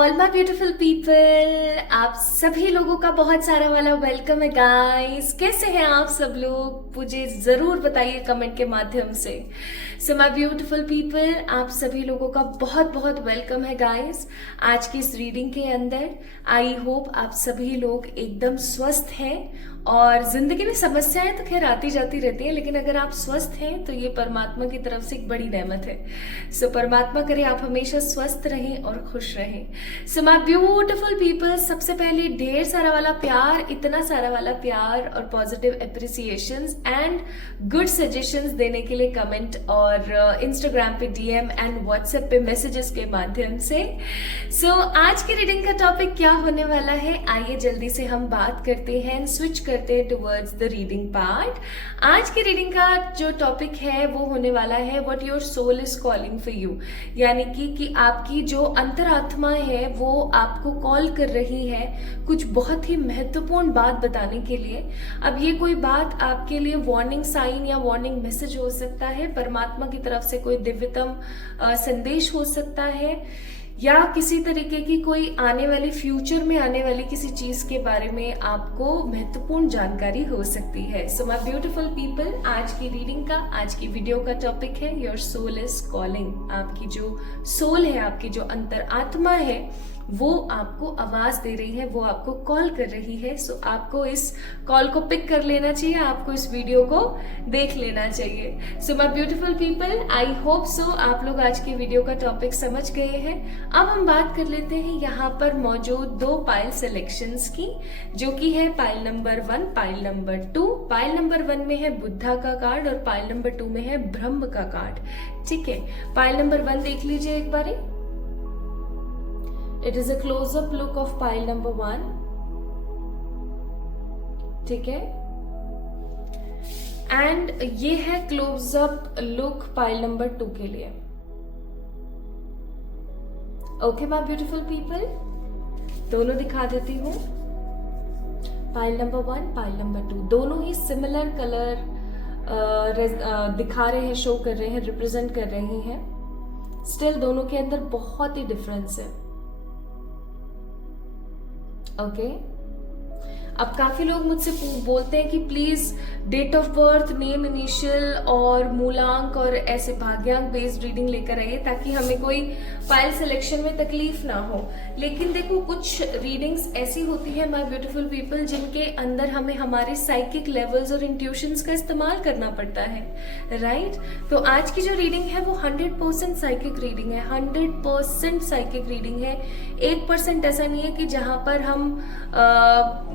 All my beautiful people, आप सभी लोगों का बहुत सारा वाला वेलकम है गाइस। कैसे हैं आप सब लोग? मुझे जरूर बताइए कमेंट के माध्यम से। सो माय ब्यूटीफुल पीपल, आप सभी लोगों का बहुत बहुत वेलकम है गाइस आज की इस रीडिंग के अंदर। आई होप आप सभी लोग एकदम स्वस्थ हैं और जिंदगी में समस्याएं तो खैर आती जाती रहती हैं, लेकिन अगर आप स्वस्थ हैं तो ये परमात्मा की तरफ से एक बड़ी नेमत है। सो परमात्मा करे आप हमेशा स्वस्थ रहें और खुश रहें। सो माय ब्यूटीफुल पीपल, सबसे पहले ढेर सारा वाला प्यार, इतना सारा वाला प्यार और पॉजिटिव अप्रिसिएशंस एंड गुड सजेशंस देने के लिए कमेंट और इंस्टाग्राम पे डीएम एंड व्हाट्सएप पे मैसेजेस के माध्यम से। सो आज की रीडिंग का टॉपिक क्या होने वाला है, आइए जल्दी से हम बात करते हैं, स्विच करते हैं टुवर्ड्स द रीडिंग पार्ट। आज की रीडिंग का जो टॉपिक है वो होने वाला है what your soul is calling for you, यानी कि आपकी जो अंतरात्मा है वो आपको कॉल कर रही है कुछ बहुत ही महत्वपूर्ण बात बताने के लिए। अब ये कोई बात आपके लिए वार्निंग साइन या वार्निंग मैसेज हो सकता है, परमात्मा की तरफ से कोई दिव्यतम संदेश हो सकता है, या किसी तरीके की कोई आने वाली फ्यूचर में आने वाली किसी चीज के बारे में आपको महत्वपूर्ण जानकारी हो सकती है। सो माय ब्यूटीफुल पीपल, आज की रीडिंग का, आज की वीडियो का टॉपिक है योर सोल इज कॉलिंग। आपकी जो सोल है, आपकी जो अंतर आत्मा है, वो आपको आवाज दे रही है, वो आपको कॉल कर रही है। सो आपको इस कॉल को पिक कर लेना चाहिए, आपको इस वीडियो को देख लेना चाहिए। So my beautiful people, I hope so आप लोग आज की वीडियो का टॉपिक समझ गए हैं। अब हम बात कर लेते हैं यहाँ पर मौजूद दो पाइल सिलेक्शंस की, जो कि है pile number 1, pile number 2। Pile number 1 में है बुद्धा का कार्ड और पाइल नंबर 2 में है ब्रह्म का कार्ड। ठीक है, पाइल नंबर 1 देख लीजिए एक बारी। It is a close-up look of pile number 1. ठीक है, एंड ये है क्लोज-अप लुक पाइल नंबर 2 के लिए। ओके माय ब्यूटीफुल पीपल, दोनों दिखा देती हूँ। पाइल नंबर 1, पाइल नंबर 2, दोनों ही सिमिलर कलर दिखा रहे हैं, शो कर रहे हैं, रिप्रेजेंट कर रही हैं। स्टिल दोनों के अंदर बहुत ही डिफरेंस है। ओके, अब काफी लोग मुझसे बोलते हैं कि please date of birth, name, initial और मूलांक और ऐसे भाग्यांक बेस्ड रीडिंग लेकर आइए ताकि हमें कोई फाइल सिलेक्शन में तकलीफ ना हो। लेकिन देखो, कुछ रीडिंग्स ऐसी होती है माय ब्यूटीफुल पीपल जिनके अंदर हमें हमारे साइकिक लेवल्स और इंट्यूशंस का इस्तेमाल करना पड़ता है, राइट? तो आज की जो रीडिंग है वो 100% साइकिक रीडिंग है, 100% साइकिक रीडिंग है। 1% ऐसा नहीं है कि जहां पर हम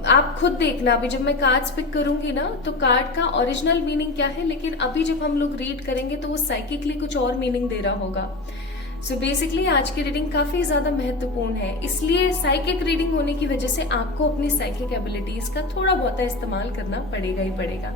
आप खुद देखना, अभी जब मैं कार्ड्स पिक करूंगी ना तो कार्ड का ओरिजिनल मीनिंग क्या है, लेकिन अभी जब हम लोग रीड करेंगे तो वो साइकिकली कुछ और मीनिंग दे रहा होगा। सो बेसिकली आज की रीडिंग काफी ज्यादा महत्वपूर्ण है, इसलिए साइकिक रीडिंग होने की वजह से आपको अपनी साइकिक एबिलिटीज का थोड़ा बहुत इस्तेमाल करना पड़ेगा ही पड़ेगा।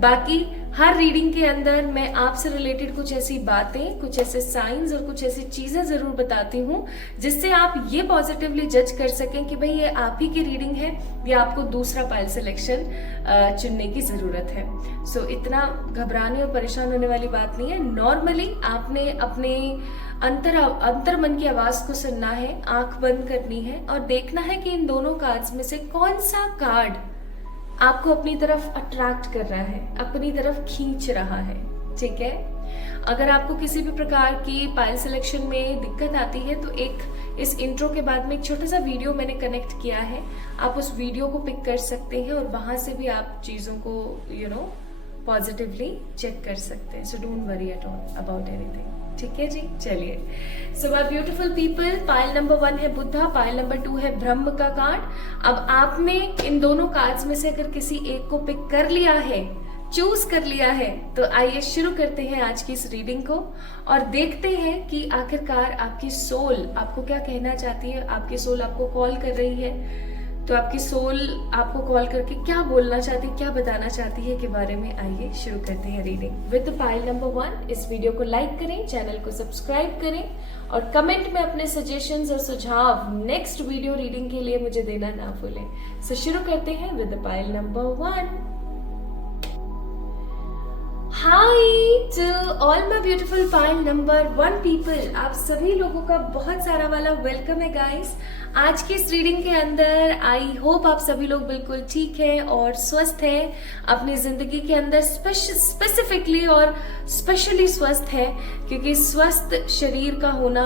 बाकी हर रीडिंग के अंदर मैं आपसे रिलेटेड कुछ ऐसी बातें, कुछ ऐसे साइंस और कुछ ऐसी चीजें जरूर बताती हूँ जिससे आप ये पॉजिटिवली जज कर सकें कि भाई ये आप ही की रीडिंग है या आपको दूसरा पाइल सिलेक्शन चुनने की जरूरत है। सो इतना घबराने और परेशान होने वाली बात नहीं है। नॉर्मली आपने अपने अंतर मन की आवाज को सुनना है, आंख बंद करनी है और देखना है कि इन दोनों कार्ड्स में से कौन सा कार्ड आपको अपनी तरफ अट्रैक्ट कर रहा है, अपनी तरफ खींच रहा है। ठीक है, अगर आपको किसी भी प्रकार की पाइल सिलेक्शन में दिक्कत आती है तो इस इंट्रो के बाद में एक छोटा सा वीडियो मैंने कनेक्ट किया है, आप उस वीडियो को पिक कर सकते हैं और वहां से भी आप चीजों को पॉजिटिवली चेक कर सकते हैं। So don't worry at all about anything. ठीक है जी, चलिए। So my beautiful people, pile number 1 है बुद्धा, पाइल नंबर 2 है ब्रह्म का कार्ड। अब आपने इन दोनों कार्ड्स में से अगर किसी एक को पिक कर लिया है, चूज कर लिया है, तो आइए शुरू करते हैं आज की इस रीडिंग को और देखते हैं कि आखिरकार आपकी सोल आपको क्या कहना चाहती है। आपकी सोल आपको कॉल कर रही है, तो आपकी सोल आपको कॉल करके क्या बोलना चाहती है, क्या बताना चाहती है के बारे में आइए शुरू करते हैं रीडिंग विद पाइल नंबर 1। इस वीडियो को लाइक करें, चैनल को सब्सक्राइब करें और कमेंट में अपने सजेशंस और सुझाव नेक्स्ट वीडियो रीडिंग के लिए मुझे देना ना भूलें। सो शुरू करते हैं with pile number 1। Hi to all my beautiful pile number 1 people, आप सभी लोगों का बहुत सारा वाला वेलकम है गाइस। आज की इस रीडिंग के अंदर आई होप आप सभी लोग बिल्कुल ठीक हैं और स्वस्थ हैं, अपनी जिंदगी के अंदर स्पेसिफिकली और स्पेशली स्वस्थ है, क्योंकि स्वस्थ शरीर का होना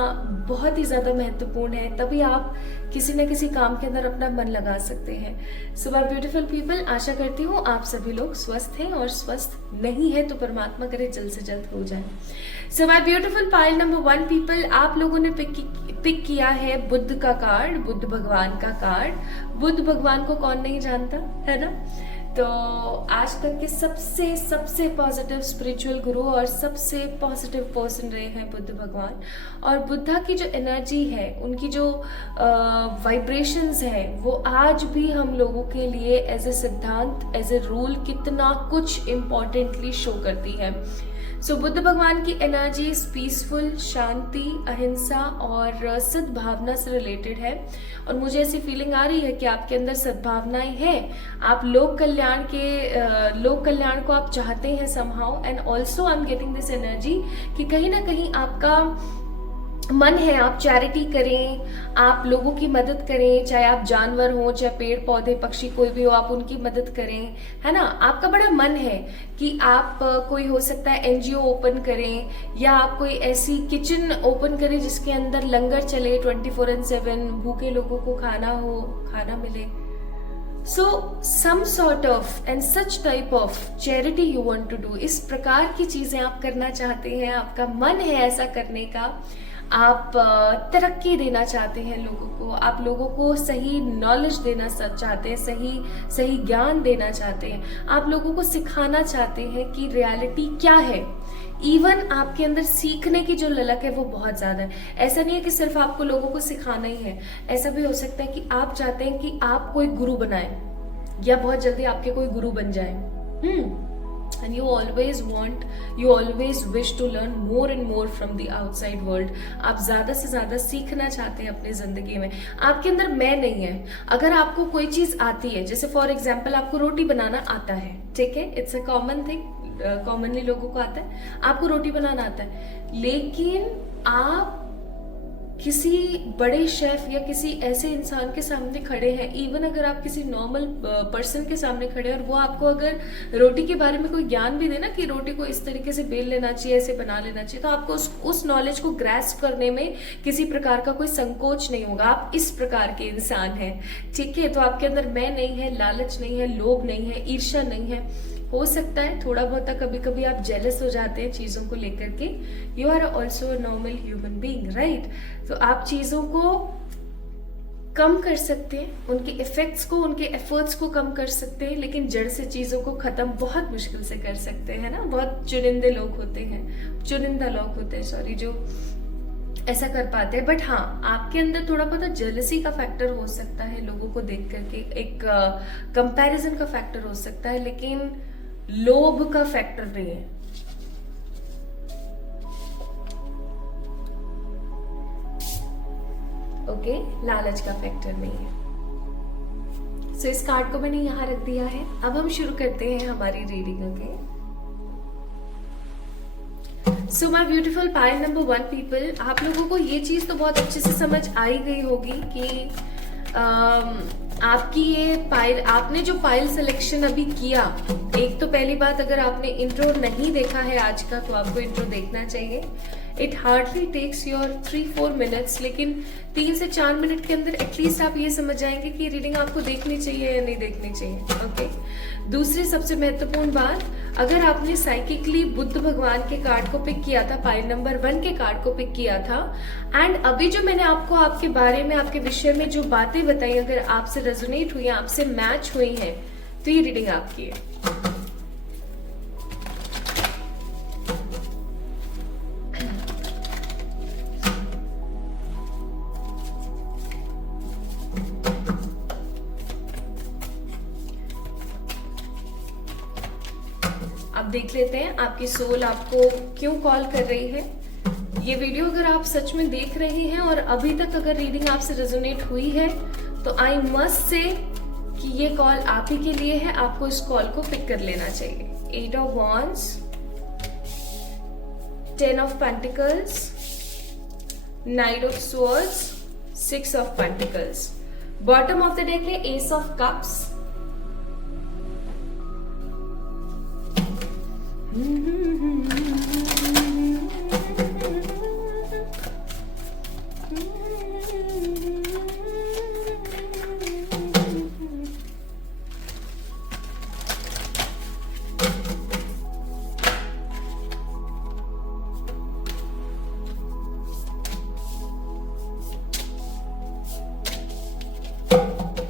बहुत ही ज्यादा महत्वपूर्ण है। तभी आप किसी न किसी काम के अंदर अपना मन लगा सकते हैं। सो माय ब्यूटीफुल पीपल, आशा करती हूँ आप सभी लोग स्वस्थ हैं, और स्वस्थ नहीं है तो परमात्मा करे जल्द से जल्द हो जाए। So my beautiful pile number 1 people, आप लोगों ने पिक किया है बुद्ध का कार्ड, बुद्ध भगवान का कार्ड। बुद्ध भगवान को कौन नहीं जानता, है ना। तो आज तक के सबसे पॉजिटिव स्पिरिचुअल गुरु और सबसे पॉजिटिव पर्सन रहे हैं बुद्ध भगवान। और बुद्धा की जो एनर्जी है, उनकी जो वाइब्रेशंस है, वो आज भी हम लोगों के लिए एज ए सिद्धांत, एज ए रूल कितना कुछ इम्पोर्टेंटली शो करती है। सो बुद्ध भगवान की एनर्जी पीसफुल, शांति, अहिंसा और सद्भावना से रिलेटेड है। और मुझे ऐसी फीलिंग आ रही है कि आपके अंदर सद्भावनाएं हैं, आप लोक कल्याण को आप चाहते हैं somehow. And also I am getting this energy कि कहीं ना कहीं आपका मन है आप चैरिटी करें, आप लोगों की मदद करें, चाहे आप जानवर हो, चाहे पेड़ पौधे पक्षी कोई भी हो, आप उनकी मदद करें, है ना। आपका बड़ा मन है कि आप कोई हो सकता है एनजीओ ओपन करें, या आप कोई ऐसी किचन ओपन करें जिसके अंदर लंगर चले 24/7, भूखे लोगों को खाना मिले। So some sort of and such type of charity you want to do, इस प्रकार की चीजें आप करना चाहते हैं, आपका मन है ऐसा करने का, आप तरक्की देना चाहते हैं लोगों को, आप लोगों को सही नॉलेज देना चाहते हैं, सही ज्ञान देना चाहते हैं, आप लोगों को सिखाना चाहते हैं कि रियलिटी क्या है। इवन आपके अंदर सीखने की जो ललक है वो बहुत ज्यादा है। ऐसा नहीं है कि सिर्फ आपको लोगों को सिखाना ही है, ऐसा भी हो सकता है कि आप चाहते हैं कि आप कोई गुरु बनाएं, या बहुत जल्दी आपके कोई गुरु बन जाए। And you always wish to learn more and more from the outside world. आप ज्यादा से ज्यादा सीखना चाहते हैं अपनी जिंदगी में। आपके अंदर मैं नहीं है। अगर आपको कोई चीज आती है, जैसे फॉर एग्जाम्पल आपको रोटी बनाना आता है, ठीक है, it's a common thing, commonly लोगों को आता है, आपको रोटी बनाना आता है, लेकिन आप किसी बड़े शेफ या किसी ऐसे इंसान के सामने खड़े हैं, इवन अगर आप किसी नॉर्मल पर्सन के सामने खड़े हैं और वो आपको अगर रोटी के बारे में कोई ज्ञान भी देना कि रोटी को इस तरीके से बेल लेना चाहिए, ऐसे बना लेना चाहिए, तो आपको उस नॉलेज को ग्रैस्प करने में किसी प्रकार का कोई संकोच नहीं होगा। आप इस प्रकार के इंसान हैं, ठीक है। तो आपके अंदर मैं नहीं है, लालच नहीं है, लोभ नहीं है, ईर्ष्या नहीं है। हो सकता है थोड़ा बहुत कभी कभी आप जेलस हो जाते हैं चीजों को लेकर के। You are also a normal human being, right. तो आप चीजों को कम कर सकते हैं, उनके इफेक्ट्स को, उनके एफर्ट्स को कम कर सकते हैं, लेकिन जड़ से चीजों को खत्म बहुत मुश्किल से कर सकते हैं ना। बहुत चुनिंदे लोग होते हैं, जो ऐसा कर पाते हैं। बट हाँ, आपके अंदर थोड़ा बहुत जेलसी का फैक्टर हो सकता है, लोगों को देख करके एक कंपैरिजन का फैक्टर हो सकता है, लेकिन लोभ का फैक्टर नहीं है। ओके, लालच का फैक्टर नहीं है। सो इस कार्ड को मैंने यहां रख दिया है। अब हम शुरू करते हैं हमारी reading. Okay, so my beautiful pile number 1 people, आप लोगों को ये चीज तो बहुत अच्छे से समझ आई गई होगी कि आपकी ये पाइल, आपने जो पाइल सिलेक्शन अभी किया, एक तो पहली बात, अगर आपने इंट्रो नहीं देखा है आज का तो आपको इंट्रो देखना चाहिए। It hardly takes your 3-4 minutes, लेकिन 3 से 4 मिनट के अंदर एटलीस्ट आप ये समझ जाएंगे कि रीडिंग आपको देखनी चाहिए या नहीं देखनी चाहिए। ओके, दूसरी सबसे महत्वपूर्ण बात, अगर आपने साइकिकली बुद्ध भगवान के कार्ड को पिक किया था, पाइल नंबर 1 के कार्ड को पिक किया था, एंड अभी जो मैंने आपको आपके बारे में, आपके विषय में जो बातें बताई, अगर आपसे रेजोनेट हुई, आपसे मैच हुई हैं, तो ये रीडिंग आपकी है। अब देख लेते हैं आपकी सोल आपको क्यों कॉल कर रही है। ये वीडियो अगर आप सच में देख रहे हैं और अभी तक अगर रीडिंग आपसे रेजोनेट हुई है, तो आई मस्ट से कि ये कॉल आप ही के लिए है, आपको इस कॉल को पिक कर लेना चाहिए। 8 of Wands, 10 of Pentacles, Knight of Swords, 6 of Pentacles. Bottom of the deck है Ace of Cups,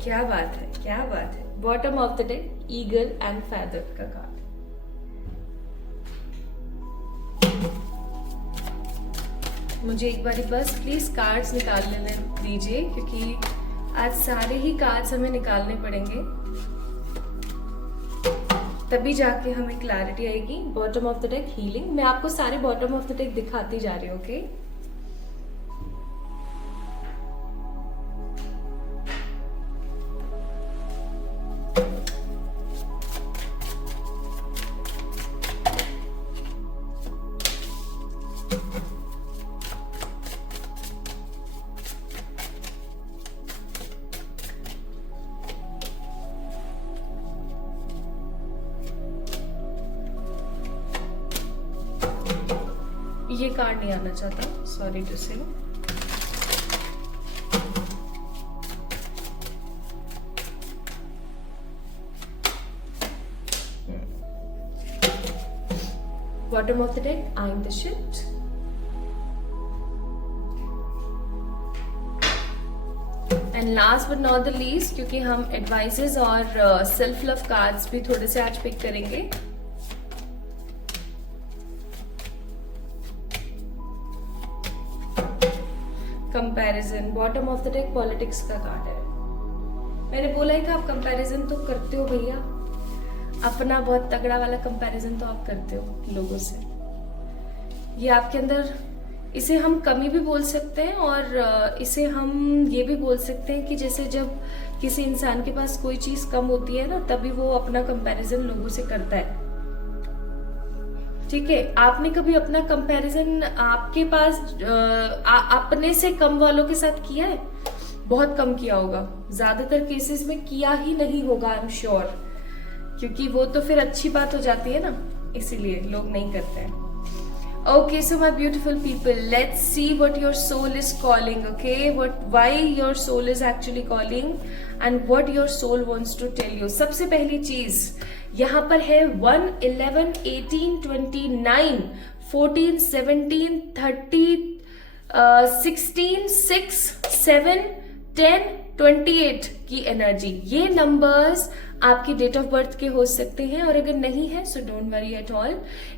क्या बात है, क्या बात है। Bottom of the deck eagle and feather का कार्ड। मुझे एक बारी बस प्लीज कार्ड्स निकाल लेने दीजिए, क्योंकि आज सारे ही कार्ड्स हमें निकालने पड़ेंगे, तभी जाके हमें क्लैरिटी आएगी। Bottom of the deck healing. मैं आपको सारे बॉटम ऑफ द डेक दिखाती जा रही हूँ, ओके? ये कार्ड नहीं आना चाहता, सॉरी टू से। Bottom of the deck I am the shit. And last but not the least, क्योंकि हम एडवाइसेस और सेल्फ लव कार्ड्स भी थोड़े से आज पिक करेंगे। Comparison. Bottom of the deck politics का कार्ड है। मैंने बोला ही था आप कंपैरिजन तो करते हो भैया, अपना बहुत तगड़ा वाला कंपैरिजन तो आप करते हो लोगों से। ये आपके अंदर, इसे हम कमी भी बोल सकते हैं और इसे हम ये भी बोल सकते हैं कि जैसे जब किसी इंसान के पास कोई चीज कम होती है ना, तभी वो अपना कंपैरिजन लोगों से करता है। ठीक है, आपने कभी अपना कंपैरिजन आपके पास अपने से कम वालों के साथ किया है? बहुत कम किया होगा, ज्यादातर केसेस में किया ही नहीं होगा, आई एम श्योर, क्योंकि वो तो फिर अच्छी बात हो जाती है ना, इसीलिए लोग नहीं करते हैं। Okay, so my beautiful people, let's see what your soul is calling, okay? Why your soul is actually calling and what your soul wants to tell you. सबसे पहली चीज यहाँ पर है 1, 11, 18, 29, 14, 17, 30, 16, 6, 7, 10, 28 की एनर्जी। ये नंबर्स आपकी डेट ऑफ बर्थ के हो सकते हैं, और अगर नहीं है so don't worry at all.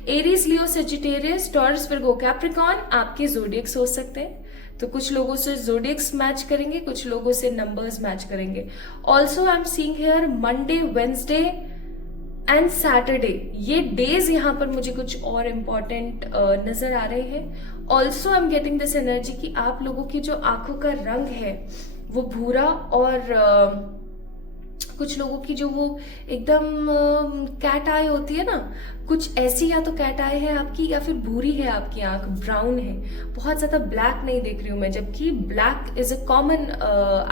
Aries, Leo, Sagittarius, taurus, Virgo, Capricorn आपके जोडियक्स हो सकते हैं। तो कुछ लोगों से जोडियक्स मैच करेंगे, कुछ लोगों से नंबर्स मैच करेंगे। Also I am seeing here Monday, Wednesday and Saturday, ये डेज यहाँ पर मुझे कुछ और इम्पोर्टेंट नजर आ रहे हैं। Also I am getting this energy कि आप लोगों की जो आंखों का रंग है वो भूरा, और कुछ लोगों की जो वो एकदम कैट आई होती है ना, कुछ ऐसी, या तो कैट आई है आपकी या फिर भूरी है आपकी आंख, ब्राउन है, बहुत ज्यादा ब्लैक नहीं देख रही हूं मैं, जबकि black is a common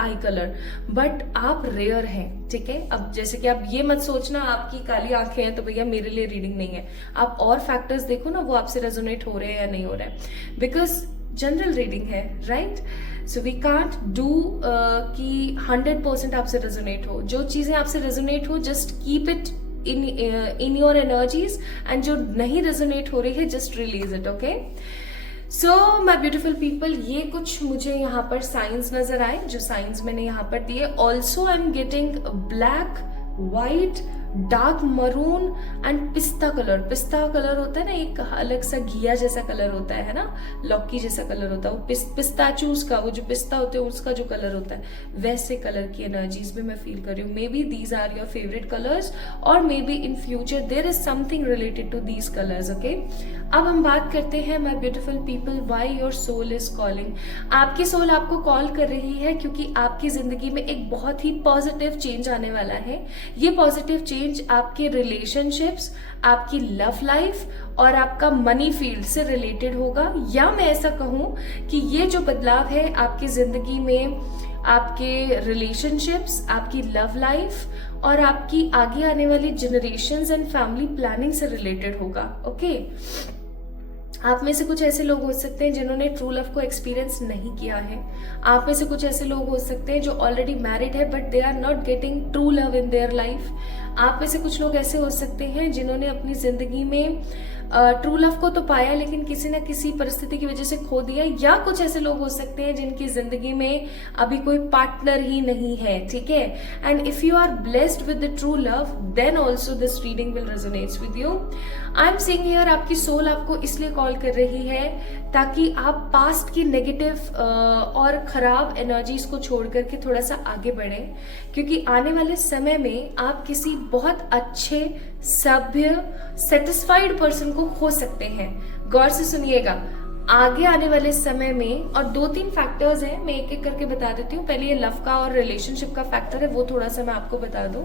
I colour, but आप रेयर हैं। ठीक है, अब जैसे कि आप ये मत सोचना आपकी काली आंखें हैं तो भैया मेरे लिए रीडिंग नहीं है, आप और फैक्टर्स देखो ना, वो आपसे रेजोनेट हो रहे हैं या नहीं हो रहे हैं, बिकॉज जनरल रीडिंग है, right? So we can't do कि 100% आपसे रेजोनेट हो। जो चीजें आपसे रेजोनेट हो, just keep it in your energies, and जो नहीं रेजोनेट हो रही है, just release it, okay? So my beautiful people, ये कुछ मुझे यहाँ पर साइंस नजर आए, जो साइंस मैंने यहाँ पर दिए। Also I am getting black, white, dark maroon and पिस्ता कलर। पिस्ता कलर होता है ना, एक अलग सा घिया जैसा कलर होता है ना, लौकी जैसा कलर होता है, वो पिस्ताचूस का, वो जो पिस्ता होते हैं उसका जो कलर होता है, वैसे कलर की एनर्जीज भी मैं फील कर रही हूँ। May be these are your favourite colours, और may be in future there is something related to these colours, okay? अब हम बात करते हैं my beautiful people, why your soul is calling. आपकी सोल आपको कॉल कर रही है क्योंकि आपकी जिंदगी में एक बहुत ही पॉजिटिव चेंज आने वाला है। ये पॉजिटिव चेंज चेंज आपके रिलेशनशिप्स, आपकी लव लाइफ और आपका मनी फील्ड से रिलेटेड होगा। या मैं ऐसा कहूँ कि ये जो बदलाव है आपकी जिंदगी में आपके रिलेशनशिप्स, आपकी लव लाइफ और आपकी आगे आने वाली जनरेशंस एंड फैमिली प्लानिंग से रिलेटेड होगा। ओके, आप में से कुछ ऐसे लोग हो सकते हैं जिन्होंने ट्रू लव को एक्सपीरियंस नहीं किया है। आप में से कुछ ऐसे लोग हो सकते हैं जो ऑलरेडी मैरिड है but they are not getting true love in their life. आप में से कुछ लोग ऐसे हो सकते हैं जिन्होंने अपनी जिंदगी में ट्रू लव को तो पाया लेकिन किसी ना किसी परिस्थिति की वजह से खो दिया। या कुछ ऐसे लोग हो सकते हैं जिनकी जिंदगी में अभी कोई पार्टनर ही नहीं है, ठीक है। And if you are blessed with the true love then also this reading will resonates with you. I am seeing here आपकी सोल आपको इसलिए कॉल कर रही है ताकि आप पास्ट की नेगेटिव और खराब एनर्जीज को छोड़ करके थोड़ा सा आगे बढ़ें, क्योंकि आने वाले समय में आप किसी बहुत अच्छे, सभ्य, सेटिस्फाइड पर्सन को खो सकते हैं। गौर से सुनिएगा, आगे आने वाले समय में, और 2-3 फैक्टर्स हैं, मैं एक एक करके बता देती हूँ। पहले ये लव का और रिलेशनशिप का फैक्टर है, वो थोड़ा सा मैं आपको बता दूं।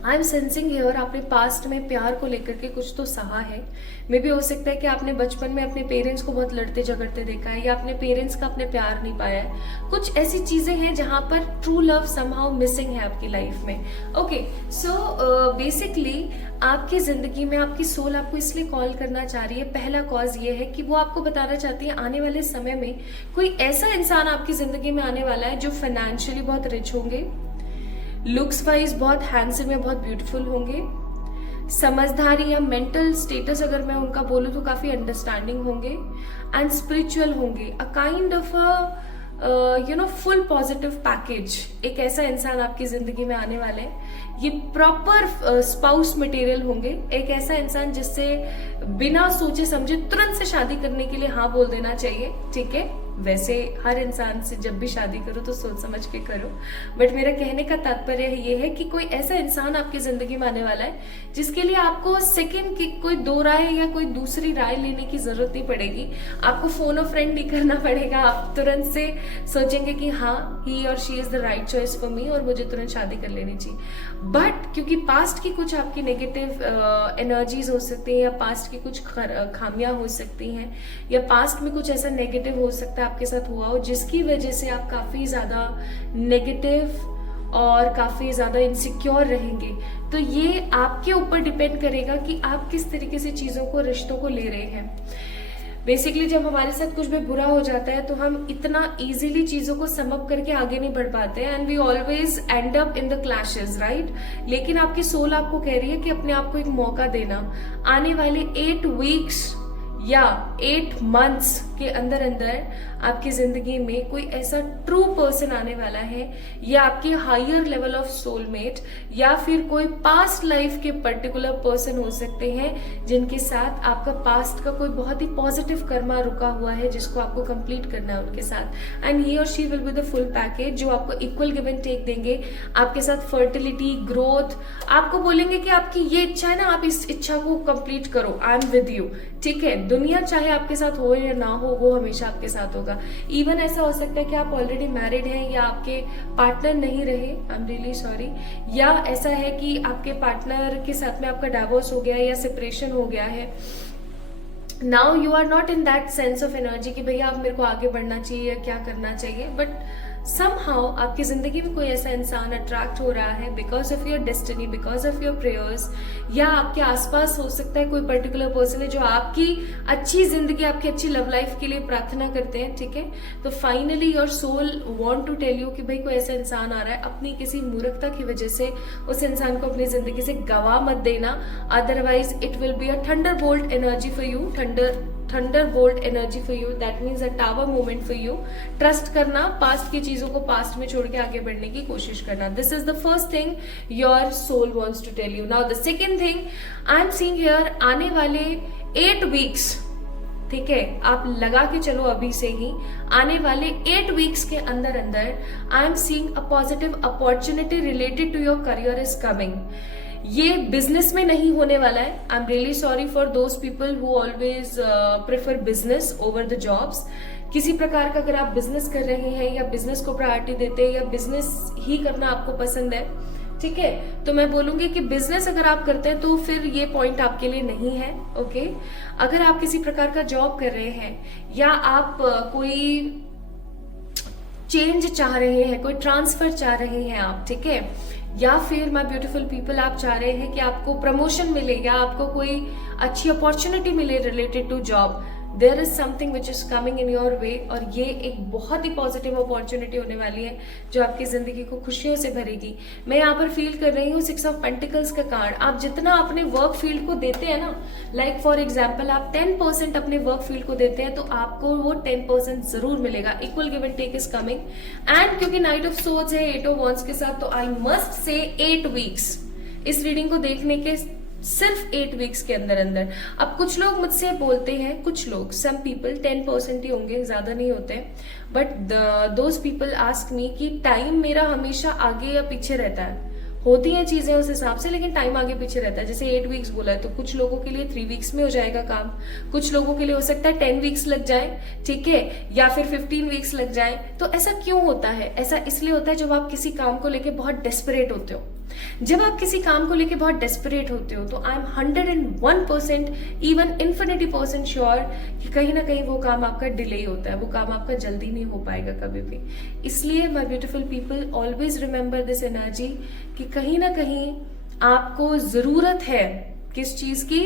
आई एम सेंसिंग हियर आपने पास्ट में प्यार को लेकर के कुछ तो सहा है। मे भी हो सकता है कि आपने बचपन में अपने पेरेंट्स को बहुत लड़ते झगड़ते देखा है, या अपने पेरेंट्स का अपने प्यार नहीं पाया है। कुछ ऐसी चीजें हैं जहां पर ट्रू लव समहाउ मिसिंग है आपकी लाइफ में। ओके, सो बेसिकली आपकी जिंदगी में आपकी सोल आपको इसलिए कॉल करना चाह रही है। पहला कॉज ये है कि वो आपको बताना चाहती है आने वाले समय में कोई ऐसा इंसान आपकी जिंदगी में आने वाला है जो फाइनेंशियली बहुत रिच होंगे, लुक्स वाइज बहुत हैंडसम या बहुत ब्यूटीफुल होंगे, समझदारी या मेंटल स्टेटस अगर मैं उनका बोलूँ तो काफी अंडरस्टैंडिंग होंगे, एंड स्पिरिचुअल होंगे। A kind of full positive package. एक ऐसा इंसान आपकी जिंदगी में आने वाले हैं। ये प्रॉपर स्पाउस मटेरियल होंगे। एक ऐसा इंसान जिससे बिना सोचे समझे तुरंत से शादी करने के लिए हाँ बोल देना चाहिए, ठीक है। वैसे हर इंसान से जब भी शादी करो तो सोच समझ के करो, बट मेरा कहने का तात्पर्य ये है कि कोई ऐसा इंसान आपकी जिंदगी में आने वाला है जिसके लिए आपको सेकंड की कोई दो राय या कोई दूसरी राय लेने की जरूरत नहीं पड़ेगी। आपको फोन और फ्रेंड नहीं करना पड़ेगा। आप तुरंत से सोचेंगे कि हाँ, ही और she is the right choice for me और मुझे तुरंत शादी कर लेनी चाहिए। बट क्योंकि पास्ट की कुछ आपकी नेगेटिव एनर्जीज हो सकती है, या पास्ट की कुछ खामियां हो सकती हैं, या पास्ट में कुछ ऐसा नेगेटिव हो सकता है आपके साथ हुआ हो जिसकी वजह से आप काफी ज्यादा नेगेटिव और काफी ज्यादा इनसिक्योर रहेंगे। तो ये आपके ऊपर डिपेंड करेगा कि आप किस तरीके से चीजों को, रिश्तों को ले रहे हैं। बेसिकली जब हमारे साथ कुछ भी बुरा हो जाता है तो हम इतना इजीली चीजों को सम अप करके आगे नहीं बढ़ पाते, and we always end up in the clashes, right. लेकिन आपकी सोल आपको कह रही है कि अपने आप को एक मौका देना। आने वाले 8 वीक्स या 8 मंथ्स के अंदर अंदर आपकी जिंदगी में कोई ऐसा ट्रू पर्सन आने वाला है, या आपके हायर लेवल ऑफ सोलमेट, या फिर कोई पास्ट लाइफ के पर्टिकुलर पर्सन हो सकते हैं जिनके साथ आपका पास्ट का कोई बहुत ही पॉजिटिव कर्मा रुका हुआ है जिसको आपको कंप्लीट करना है उनके साथ। एंड ही और she will be the full package जो आपको इक्वल गिव एंड टेक देंगे। आपके साथ फर्टिलिटी, ग्रोथ, आपको बोलेंगे कि आपकी ये इच्छा है ना, आप इस इच्छा को कंप्लीट करो, आई एम विद यू, ठीक है। दुनिया चाहे आपके साथ हो या ना हो, वो हमेशा आपके साथ होगा। इवन ऐसा हो सकता है कि आप ऑलरेडी मैरिड हैं या आपके पार्टनर नहीं रहे, आई एम रियली सॉरी, या ऐसा है कि आपके पार्टनर के साथ में आपका डाइवोर्स हो गया है या सेपरेशन हो गया है। Now you are not in that sense of energy कि भैया अब मेरे को आगे बढ़ना चाहिए या क्या करना चाहिए, बट समहाउ आपकी जिंदगी में कोई ऐसा इंसान अट्रैक्ट हो रहा है because of your destiny, because of your prayers, या आपके आसपास हो सकता है कोई पर्टिकुलर पर्सन है जो आपकी अच्छी जिंदगी, आपकी अच्छी लव लाइफ के लिए प्रार्थना करते हैं, ठीक है। तो finally your soul want to tell you कि भाई कोई ऐसा इंसान आ रहा है, अपनी किसी मूर्खता की वजह से उस इंसान को अपनी जिंदगी से गवा मत देना, otherwise it will be a Thunderbolt energy for you, Thunderbolt energy for you, that means a tower moment for you. Trust करना, पास्ट की चीजों को पास्ट में छोड़ के आगे बढ़ने की कोशिश करना। This is the first thing your soul wants to tell you. Now the second thing I am seeing here, आने वाले 8 वीक्स, ठीक है, आप लगा के चलो अभी से ही, आने वाले 8 वीक्स के अंदर अंदर I am seeing a positive opportunity related to your career is coming. ये बिजनेस में नहीं होने वाला है। I am really sorry for those people who always prefer business over the jobs. किसी प्रकार का अगर आप बिजनेस कर रहे हैं या बिजनेस को प्रायोरिटी देते हैं या बिजनेस ही करना आपको पसंद है, ठीक है। तो मैं बोलूंगी कि बिजनेस अगर आप करते हैं तो फिर ये पॉइंट आपके लिए नहीं है। ओके, अगर आप किसी प्रकार का जॉब कर रहे हैं या आप कोई चेंज चाह रहे हैं, कोई ट्रांसफर चाह रहे हैं आप, ठीक है, या फिर माय ब्यूटीफुल पीपल आप चाह रहे हैं कि आपको प्रमोशन मिले या आपको कोई अच्छी अपॉर्चुनिटी मिले related to job, there is something which is coming in your way, और ये एक बहुत ही पॉजिटिव अपॉर्चुनिटी होने वाली है जो आपकी जिंदगी को खुशियों से भरेगी। मैं यहाँ पर फील कर रही हूँ 6 ऑफ पेंटिकल्स का कार्ड। आप जितना अपने वर्क फील्ड को देते हैं ना, लाइक फॉर एग्जाम्पल आप 10% अपने वर्क फील्ड को देते हैं तो आपको वो 10% जरूर मिलेगा। Equal give and take is coming. And क्योंकि नाइट ऑफ सोर्ड्स है 8 ऑफ वॉन्ड्स के साथ, तो आई मस्ट से 8 वीक्स इस रीडिंग को देखने के, सिर्फ 8 वीक्स के अंदर अंदर। अब कुछ लोग मुझसे बोलते हैं, कुछ लोग, सम पीपल 10% ही होंगे, ज्यादा नहीं होते, but those people ask me कि टाइम मेरा हमेशा आगे या पीछे रहता है। होती हैं चीजें उस हिसाब से, लेकिन टाइम आगे पीछे रहता है। जैसे 8 वीक्स बोला है तो कुछ लोगों के लिए 3 वीक्स में हो जाएगा काम, कुछ लोगों के लिए हो सकता है 10 वीक्स लग जाए, ठीक है, या फिर 15 वीक्स लग जाए। तो ऐसा क्यों होता है? ऐसा इसलिए होता है जब आप किसी काम को लेके बहुत डेस्परेट होते हो। जब आप किसी काम को लेके बहुत डेस्परेट होते हो तो I am 101% even infinity% sure कि कहीं ना कहीं वो काम आपका डिले होता है, वो काम आपका जल्दी नहीं हो पाएगा कभी भी। इसलिए my beautiful people always remember this energy कि कहीं ना कहीं आपको जरूरत है किस चीज की,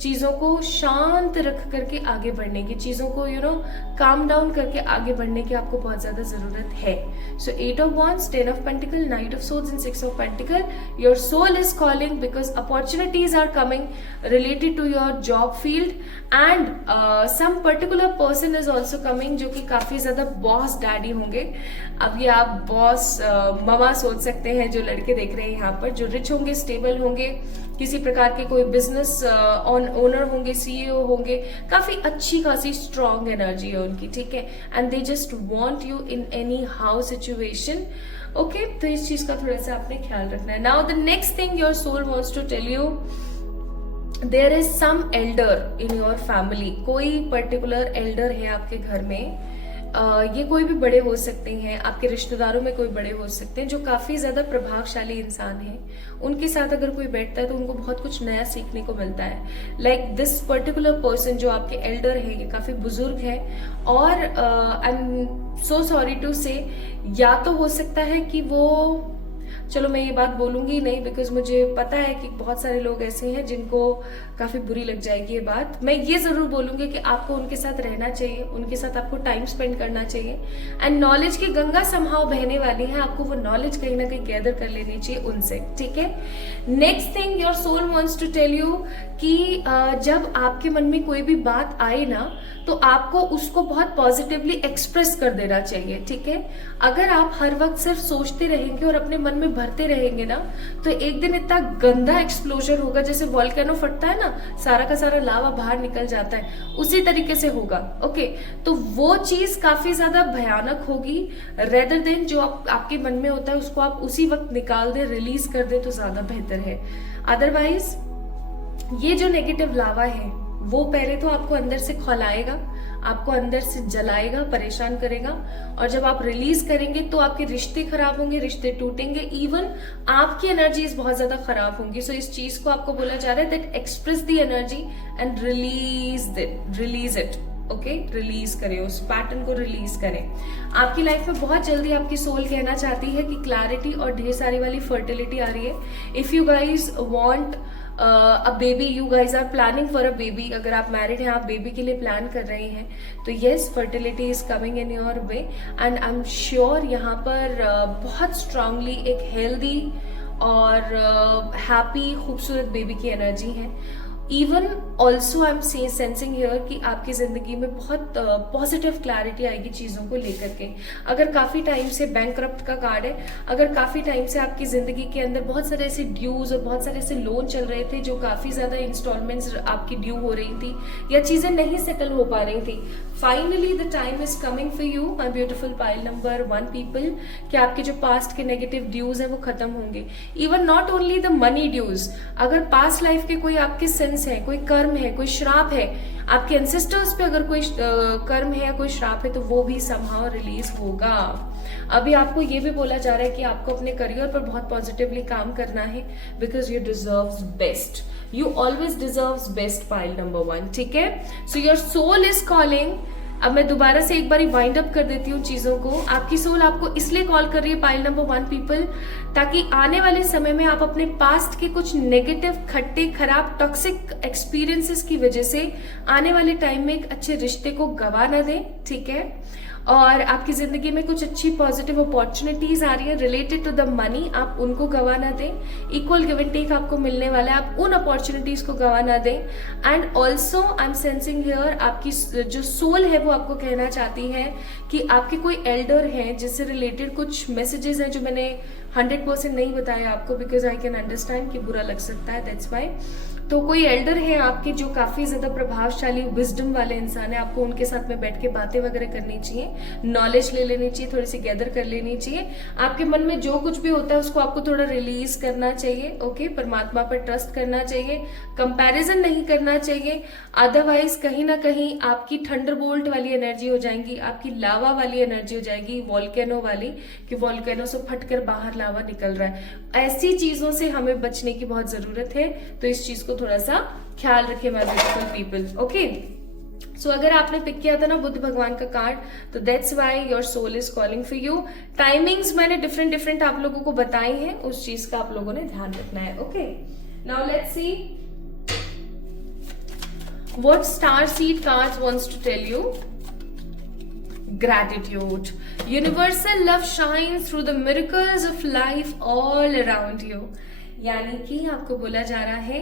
चीजों को शांत रख करके आगे बढ़ने की, चीजों को काम डाउन करके आगे बढ़ने की आपको बहुत ज्यादा जरूरत है। So 8 of wands, 10 of pentacle, knight of swords and 6 of pentacle, your soul is calling because opportunities are coming related to your job field and some particular person is also coming जो कि काफी ज्यादा boss daddy होंगे। अब ये आप boss मामा सोच सकते हैं जो लड़के देख रहे हैं यहाँ पर, जो रिच होंगे, स्टेबल होंगे, किसी प्रकार के कोई बिजनेस ओनर होंगे, सीईओ होंगे, काफी अच्छी खासी स्ट्रॉन्ग एनर्जी है उनकी, ठीक है, and they just want you in any how situation. Okay, तो इस चीज का थोड़ा सा आपने ख्याल रखना है। Now the next thing your soul wants to tell you, there is some elder in your family. कोई पर्टिकुलर एल्डर है आपके घर में, ये कोई भी बड़े हो सकते हैं, आपके रिश्तेदारों में कोई बड़े हो सकते हैं जो काफी ज्यादा प्रभावशाली इंसान हैं। उनके साथ अगर कोई बैठता है तो उनको बहुत कुछ नया सीखने को मिलता है। लाइक दिस पर्टिकुलर पर्सन जो आपके एल्डर है, ये काफी बुजुर्ग है और I am so sorry to say, या तो हो सकता है कि वो, चलो मैं ये बात बोलूंगी नहीं बिकॉज मुझे पता है कि बहुत सारे लोग ऐसे हैं जिनको काफी बुरी लग जाएगी ये बात। मैं ये जरूर बोलूंगी कि आपको उनके साथ रहना चाहिए, उनके साथ आपको टाइम स्पेंड करना चाहिए एंड नॉलेज की गंगा समहाव बहने वाली है, आपको वो नॉलेज कहीं ना कहीं गैदर कर लेनी चाहिए उनसे, ठीक है। Next thing your soul wants to tell you कि जब आपके मन में कोई भी बात आए ना तो आपको उसको बहुत पॉजिटिवली एक्सप्रेस कर देना चाहिए, ठीक है। अगर आप हर वक्त सिर्फ सोचते रहेंगे और अपने मन में भरते रहेंगे ना तो एक दिन इतना गंदा एक्सप्लोजर होगा, जैसे वॉल्केनो फटता है ना, सारा का सारा लावा बाहर निकल जाता है, उसी तरीके से होगा। ओके, तो वो चीज काफी ज्यादा भयानक होगी, रेदर देन जो आपके मन में होता है उसको आप उसी वक्त निकाल दे, रिलीज कर दे तो ज्यादा बेहतर है। अदरवाइज ये जो नेगेटिव लावा है वो पहले तो आपको अंदर से खौलाएगा, आपको अंदर से जलाएगा, परेशान करेगा, और जब आप रिलीज करेंगे तो आपके रिश्ते खराब होंगे, रिश्ते टूटेंगे, इवन आपकी एनर्जीज बहुत ज्यादा खराब होंगी। सो इस चीज को आपको बोला जा रहा है that express the energy and release it. Okay, release करें, उस पैटर्न को रिलीज करें। आपकी लाइफ में बहुत जल्दी आपकी सोल कहना चाहती है कि क्लैरिटी और ढेर सारी वाली फर्टिलिटी आ रही है। If you guys want a baby, you guys are planning for a baby, अगर आप मैरिड हैं, आप बेबी के लिए प्लान कर रहे हैं, तो yes, fertility is coming in your way and I am sure यहाँ पर बहुत स्ट्रांगली एक हेल्दी और हैप्पी खूबसूरत बेबी की एनर्जी है। Even also I am sensing here कि आपकी जिंदगी में बहुत पॉजिटिव क्लैरिटी आएगी चीजों को लेकर के। अगर काफी टाइम से बैंकरप्ट का कार्ड है, अगर काफी टाइम से आपकी जिंदगी के अंदर बहुत सारे ऐसे ड्यूज और बहुत सारे ऐसे लोन चल रहे थे जो काफी ज्यादा इंस्टॉलमेंट्स आपकी ड्यू हो रही थी या चीजें नहीं सेटल हो पा रही थी, finally the time is coming for you my beautiful pile number 1 people कि आपके जो पास्ट के नेगेटिव ड्यूज है वो खत्म होंगे। Even not only the money dues, अगर पास्ट लाइफ के कोई आपके सिंस है, कोई कर्म है, कोई श्राप है, आपके एंसेस्टर्स पे अगर कोई कर्म है या कोई श्राप है तो वो भी समहाउ रिलीज होगा। अभी आपको ये भी बोला जा रहा है कि आपको अपने करियर पर बहुत पॉजिटिवली काम करना है, because you deserves best, you always deserves best pile number 1, ठीक है। So your soul is calling. अब मैं दोबारा से एक बार वाइंड अप कर देती हूँ चीजों को। आपकी सोल आपको इसलिए कॉल कर रही है पाइल नंबर 1 पीपल, ताकि आने वाले समय में आप अपने पास्ट के कुछ नेगेटिव, खट्टे, खराब, टॉक्सिक एक्सपीरियंसेस की वजह से आने वाले टाइम में एक अच्छे रिश्ते को गवा ना दें, ठीक है। और आपकी जिंदगी में कुछ अच्छी पॉजिटिव अपॉर्चुनिटीज आ रही है रिलेटेड टू द मनी, आप उनको गवा ना दें। इक्वल गिव एंड टेक आपको मिलने वाला है, आप उन अपॉर्चुनिटीज को गवा ना दें। And also I am sensing here, आपकी जो सोल है वो आपको कहना चाहती है कि आपके कोई एल्डर हैं जिससे रिलेटेड कुछ मैसेजेस हैं जो मैंने 100% नहीं बताया आपको, बिकॉज आई कैन अंडरस्टैंड कि बुरा लग सकता है, दैट्स वाई। तो कोई एल्डर है आपके जो काफी ज्यादा प्रभावशाली, विजडम वाले इंसान है, आपको उनके साथ में बैठ के बातें वगैरह करनी चाहिए, नॉलेज ले लेनी चाहिए, थोड़ी सी गैदर कर लेनी चाहिए। आपके मन में जो कुछ भी होता है उसको आपको थोड़ा रिलीज करना चाहिए, ओके। परमात्मा पर ट्रस्ट करना चाहिए, कंपैरिजन नहीं करना चाहिए, अदरवाइज कहीं ना कहीं आपकी थंडरबोल्ट वाली एनर्जी हो जाएगी, आपकी लावा वाली एनर्जी हो जाएगी, वॉल्केनो वाली, कि वॉल्केनो से फटकर बाहर लावा निकल रहा है। ऐसी चीजों से हमें बचने की बहुत जरूरत है, तो इस चीज को थोड़ा सा ख्याल रखिए माय ब्यूटीफुल पीपल, ओके। सो अगर आपने पिक किया था ना बुद्ध भगवान का कार्ड, तो that's why your soul is calling for you. Timings मैंने डिफरेंट आप लोगों को बताई हैं, उस चीज का आप लोगों ने ध्यान रखना है, okay. Now let's see what star seed cards wants to tell you. Gratitude. Universal love shines through the miracles of life all around you. यानी कि आपको बोला जा रहा है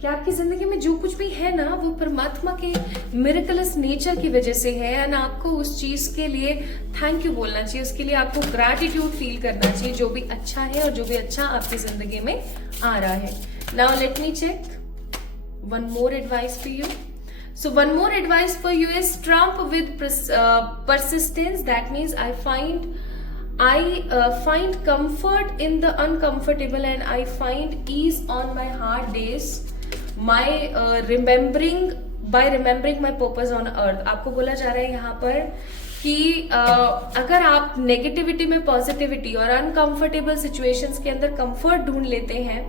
कि आपकी जिंदगी में जो कुछ भी है ना वो परमात्मा के मिरेकलस नेचर की वजह से है, एंड आपको उस चीज के लिए थैंक यू बोलना चाहिए, उसके लिए आपको ग्रैटिट्यूड फील करना चाहिए, जो भी अच्छा है और जो भी अच्छा आपकी जिंदगी में आ रहा है। Now let me check one more advice for you. So one more advice for you is trump with persistence. That means I find comfort in the uncomfortable, and I find ease on my hard days. My remembering my purpose on earth. आपको बोला जा रहा है यहाँ पर कि अगर आप नेगेटिविटी में पॉजिटिविटी और अनकंफर्टेबल सिचुएशंस के अंदर कंफर्ट ढूंढ लेते हैं,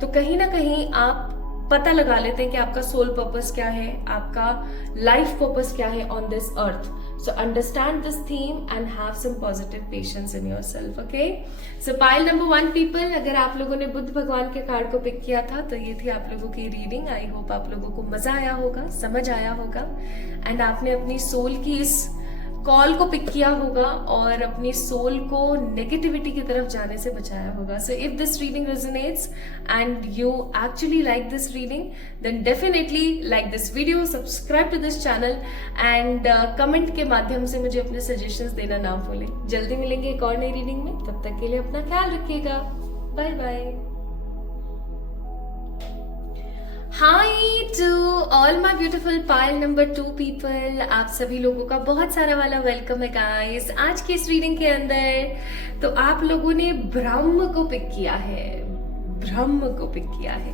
तो कहीं ना कहीं आप पता लगा लेते हैं कि आपका सोल पर्पस क्या है, आपका लाइफ पर्पस क्या है on this earth. So understand this theme and have some positive patience in yourself, okay. So pile number 1 people, अगर आप लोगों ने बुद्ध भगवान के कार्ड को पिक किया था तो ये थी आप लोगों की रीडिंग। आई होप आप लोगों को मजा आया होगा, समझ आया होगा, एंड आपने अपनी सोल की इस कॉल को पिक किया होगा और अपनी सोल को नेगेटिविटी की तरफ जाने से बचाया होगा। So if this reading resonates and you actually like this reading, then definitely like this video, subscribe to this channel, and comment के माध्यम से मुझे अपने सजेशंस देना ना भूलें। जल्दी मिलेंगे एक और नई रीडिंग में, तब तक के लिए अपना ख्याल रखिएगा, bye bye. Hi to all my beautiful pile number 2 people, आप सभी लोगों का बहुत सारा वाला वेलकम है गाइस आज की इस रीडिंग के अंदर। तो आप लोगों ने ब्रह्म को पिक किया है, ब्रह्म को पिक किया है।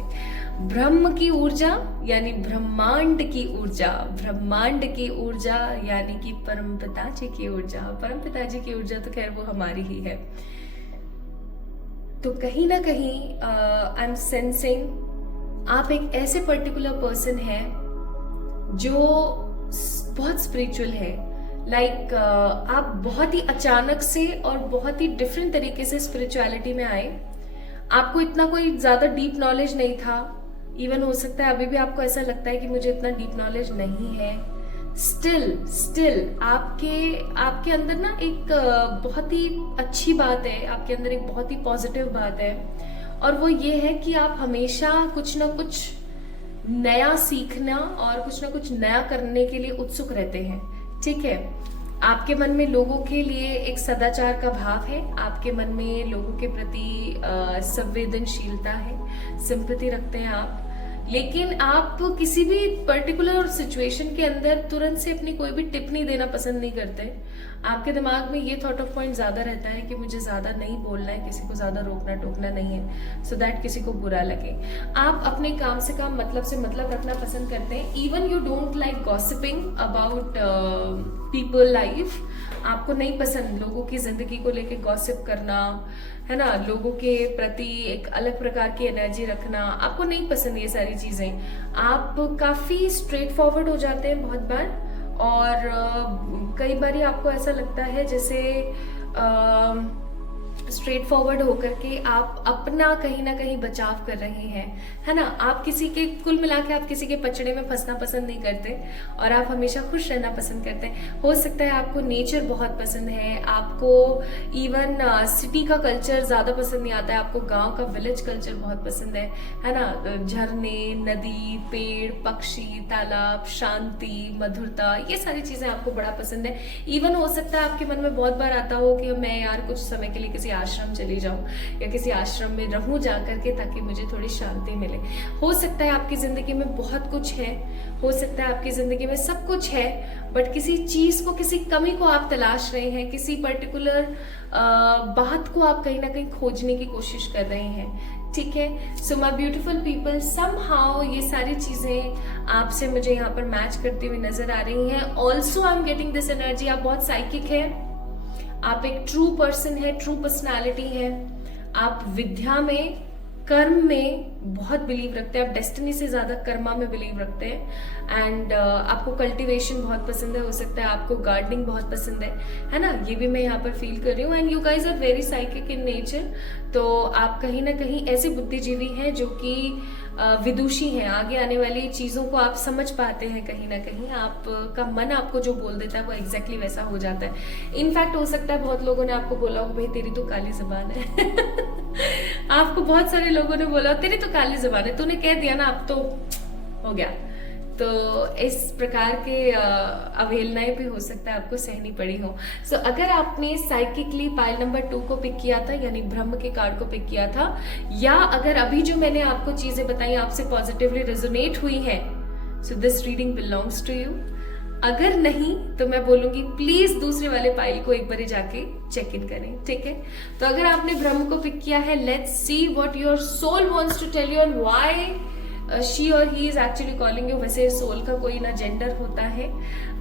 ब्रह्म की ऊर्जा यानी ब्रह्मांड की ऊर्जा, ब्रह्मांड की ऊर्जा यानी कि परम पिताजी की ऊर्जा। परम पिताजी की ऊर्जा तो खैर वो हमारी ही है। तो कहीं ना कहीं आई एम सेंसिंग आप एक ऐसे पर्टिकुलर पर्सन है जो बहुत स्पिरिचुअल है। लाइक आप बहुत ही अचानक से और बहुत ही डिफरेंट तरीके से स्पिरिचुअलिटी में आए। आपको इतना कोई ज्यादा डीप नॉलेज नहीं था, इवन हो सकता है अभी भी आपको ऐसा लगता है कि मुझे इतना डीप नॉलेज नहीं है। स्टिल आपके अंदर ना एक बहुत ही अच्छी बात है, आपके अंदर एक बहुत ही पॉजिटिव बात है, और वो ये है कि आप हमेशा कुछ ना कुछ नया सीखना और कुछ ना कुछ नया करने के लिए उत्सुक रहते हैं, ठीक है। आपके मन में लोगों के लिए एक सदाचार का भाव है, आपके मन में लोगों के प्रति संवेदनशीलता है, सिंपैथी रखते हैं आप। लेकिन आप किसी भी पर्टिकुलर सिचुएशन के अंदर तुरंत से अपनी कोई भी टिप्पणी देना पसंद नहीं करते। आपके दिमाग में ये थॉट ऑफ पॉइंट ज्यादा रहता है कि मुझे ज्यादा नहीं बोलना है, किसी को ज्यादा रोकना टोकना नहीं है, सो दैट किसी को बुरा लगे। आप अपने काम से काम, मतलब से मतलब रखना पसंद करते हैं। Even you don't like gossiping about people life. आपको नहीं पसंद लोगों की जिंदगी को लेके गॉसिप करना, है ना, लोगों के प्रति एक अलग प्रकार की एनर्जी रखना, आपको नहीं पसंद ये सारी चीजें। आप काफी स्ट्रेट फॉरवर्ड हो जाते हैं बहुत बार, और कई बार आपको ऐसा लगता है जैसे स्ट्रेट फॉरवर्ड होकर के आप अपना कहीं ना कहीं बचाव कर रहे हैं, है ना। आप किसी के, कुल मिला के आप किसी के पचड़े में फंसना पसंद नहीं करते, और आप हमेशा खुश रहना पसंद करते हैं। हो सकता है आपको नेचर बहुत पसंद है, आपको इवन सिटी का कल्चर ज्यादा पसंद नहीं आता है, आपको गांव का विलेज कल्चर बहुत पसंद है ना। झरने, नदी, पेड़, पक्षी, तालाब, शांति, मधुरता, ये सारी चीजें आपको बड़ा पसंद है। इवन हो सकता है आपके मन में बहुत बार आता हो कि मैं यार कुछ समय के लिए किसी आश्रम चली जाऊं, या किसी आश्रम में रहूं जा करके, ताकि मुझे थोड़ी शांति मिले। हो सकता है आपकी जिंदगी में बहुत कुछ है, हो सकता है आपकी जिंदगी में सब कुछ है, बट किसी चीज को, किसी कमी को आप तलाश रहे हैं, किसी पर्टिकुलर बात को आप कहीं ना कहीं खोजने की कोशिश कर रहे हैं। ठीक है, so my beautiful people, somehow ये सारी चीजें आपसे मुझे यहाँ पर मैच करती हुई नजर आ रही हैं। Also I am getting this energy, आप बहुत साइकिक है, आप एक ट्रू पर्सन है, ट्रू पर्सनालिटी है, आप विद्या में, कर्म में बहुत बिलीव रखते हैं, आप डेस्टिनी से ज्यादा कर्मा में बिलीव रखते हैं। एंड आपको कल्टीवेशन बहुत पसंद है, हो सकता है आपको गार्डनिंग बहुत पसंद है ना, ये भी मैं यहाँ पर फील कर रही हूँ। And you guys are very psychic in nature, तो आप कहीं ना कहीं ऐसे बुद्धिजीवी हैं जो कि विदुषी हैं, आगे आने वाली चीजों को आप समझ पाते हैं। कहीं ना कहीं आपका मन आपको जो बोल देता है वो एग्जैक्टली वैसा हो जाता है। इनफैक्ट हो सकता है बहुत लोगों ने आपको बोला हो भाई तेरी तो काली जबान है आपको बहुत सारे लोगों ने बोला तेरी तो काली जबान है, तूने कह दिया ना अब तो हो गया। तो इस प्रकार के अवहेलनाएं भी हो सकता है आपको सहनी पड़ी हो। सो अगर आपने साइकिकली पाइल नंबर 2 को पिक किया था, यानी ब्रह्म के कार्ड को पिक किया था, या अगर अभी जो मैंने आपको चीजें बताई आपसे पॉजिटिवली रेजोनेट हुई हैं, so this reading belongs to you. अगर नहीं तो मैं बोलूंगी प्लीज दूसरे वाले पाइल को एक बार जाके चेक इन करें, ठीक है। तो अगर आपने ब्रह्म को पिक किया है, let's see what your soul wants to tell you and why she और he is actually calling you. वैसे सोल का कोई ना जेंडर होता है,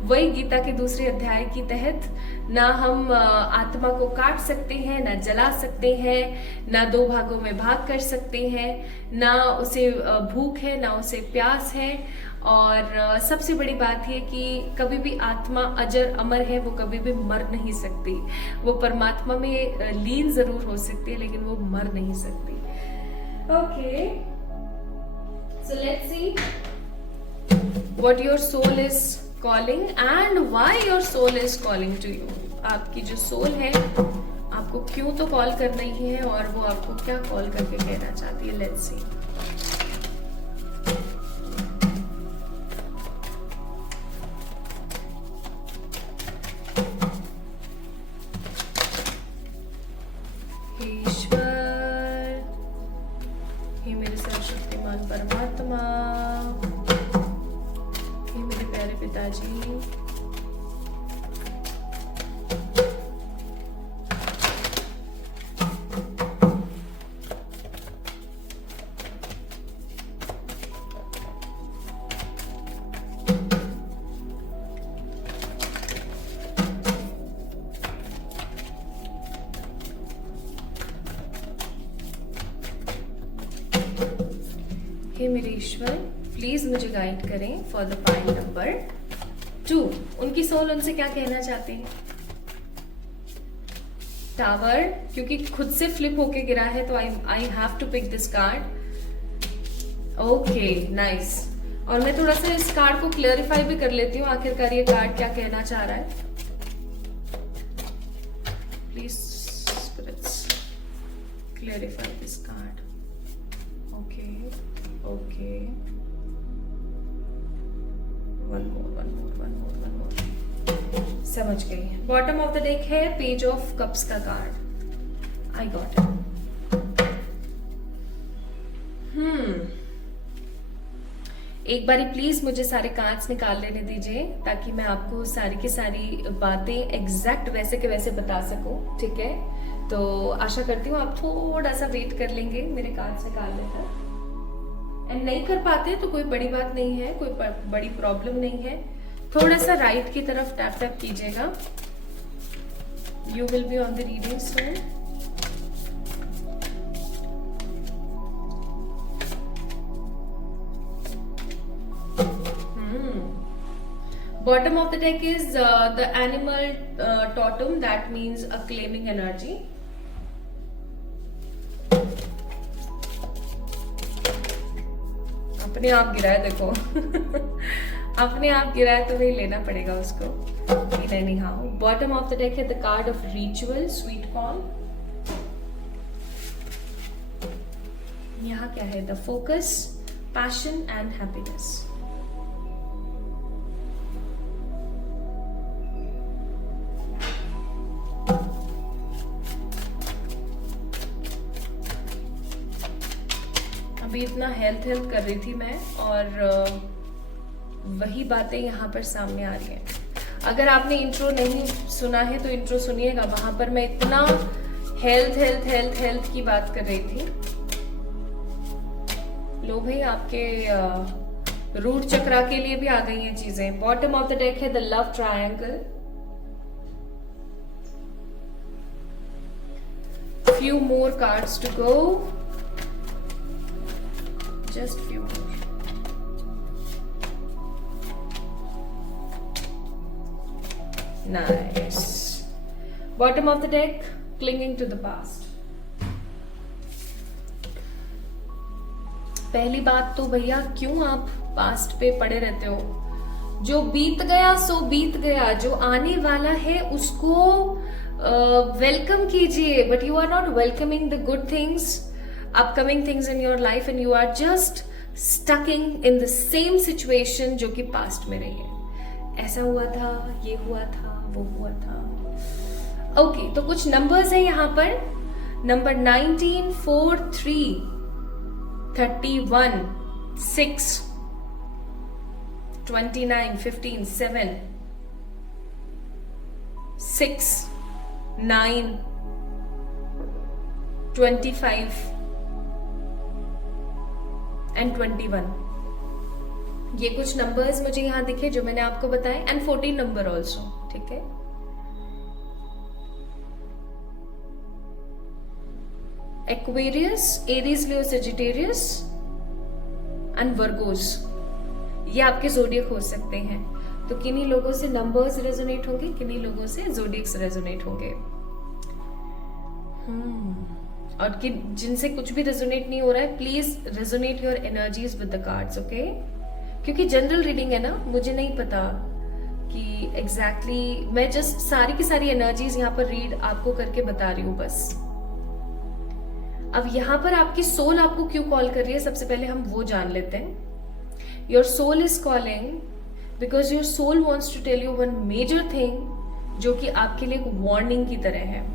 वही गीता के दूसरे अध्याय के तहत, ना हम आत्मा को काट सकते हैं, ना जला सकते हैं, ना दो भागों में भाग कर सकते हैं, ना उसे भूख है, ना उसे प्यास है। और सबसे बड़ी बात यह कि कभी भी आत्मा अजर अमर है, वो कभी भी मर नहीं सकती। वो परमात्मा में लीन जरूर हो सकती है, लेकिन वो मर नहीं सकती। Okay, so let's see what your soul is calling and why your soul is calling to you। आपकी जो सोल है आपको क्यों तो कॉल कर रही है, और वो आपको क्या कॉल करके कहना चाहती है। लेट्स सी। परमात्मा, हे मेरे प्यारे पिताजी, हे मेरे ईश्वर, प्लीज मुझे गाइड करें फॉर द पाइल नंबर 2। उनकी सोल उनसे क्या कहना चाहते हैं। टावर, क्योंकि खुद से फ्लिप होके गिरा है तो I have to pick this card. Okay, nice. और मैं थोड़ा सा इस कार्ड को क्लियरिफाई भी कर लेती हूँ, आखिरकार ये कार्ड क्या कहना चाह रहा है। Please spirits clarify this card. Okay, one more. समझ गई। बॉटम ऑफ द डेक है पेज ऑफ कप्स का कार्ड। I got it. एक बारी प्लीज मुझे सारे कांच निकाल लेने दीजिए ताकि मैं आपको सारी की सारी बातें एग्जैक्ट वैसे के वैसे बता सकूं, ठीक है। तो आशा करती हूँ आप थोड़ा सा वेट कर लेंगे मेरे कांच निकालने तक। एंड नहीं कर पाते तो कोई बड़ी बात नहीं है, कोई बड़ी प्रॉब्लम नहीं है। थोड़ा सा राइट की तरफ टैप टैप कीजिएगा। You will be on the reading soon. Bottom of the deck is the animal totem, that means a claiming energy. अपने आप गिरा है देखो अपने आप गिरा है तो वही लेना पड़ेगा उसको। Anyhow, bottom of the deck है the card of ritual, sweet corn. यहाँ क्या है? the focus, passion and happiness. अभी इतना हेल्थ कर रही थी मैं और वही बातें यहाँ पर सामने आ रही हैं। अगर आपने इंट्रो नहीं सुना है तो इंट्रो सुनिएगा, वहां पर मैं इतना हेल्थ की बात कर रही थी। लो भाई, आपके रूट चक्रा के लिए भी आ गई हैं चीजें। बॉटम ऑफ द डेक है the love triangle. Few more cards to go, just few more. Nice. Bottom of the deck, clinging to the past. पहली बात तो भैया, क्यों आप पास्ट पे पड़े रहते हो? जो बीत गया सो बीत गया, जो आने वाला है उसको वेलकम कीजिए, but you are not welcoming the good things, upcoming things in your life, and you are just stucking in the same situation जो कि past में रही है। ऐसा हुआ था, ये हुआ था, वो हुआ था। ओके, तो कुछ नंबर्स हैं यहाँ पर। Number 19, 4, 3, 31, 6, 29, 15, 7, 6, 9, 25 and 21। ये कुछ नंबर्स मुझे यहां दिखे जो मैंने आपको बताए, एंड 14 नंबर ऑल्सो, ठीक है। Aquarius, Aries, Leo, Sagittarius and Virgo's, ये आपके जोडियक हो सकते हैं। तो किन्हीं लोगों से नंबर्स रेजोनेट होंगे, किन्हीं लोगों से जोडियक्स रेजोनेट होंगे। और कि जिनसे कुछ भी रेजोनेट नहीं हो रहा है, please resonate your energies with the cards, okay. क्योंकि जनरल रीडिंग है ना, मुझे नहीं पता कि एग्जैक्टली मैं जस्ट सारी की सारी एनर्जीज यहाँ पर रीड आपको करके बता रही हूँ बस। अब यहाँ पर आपकी सोल आपको क्यों कॉल कर रही है, सबसे पहले हम वो जान लेते हैं। Your soul is calling because your soul wants to tell you one major thing, जो कि आपके लिए एक वार्निंग की तरह है,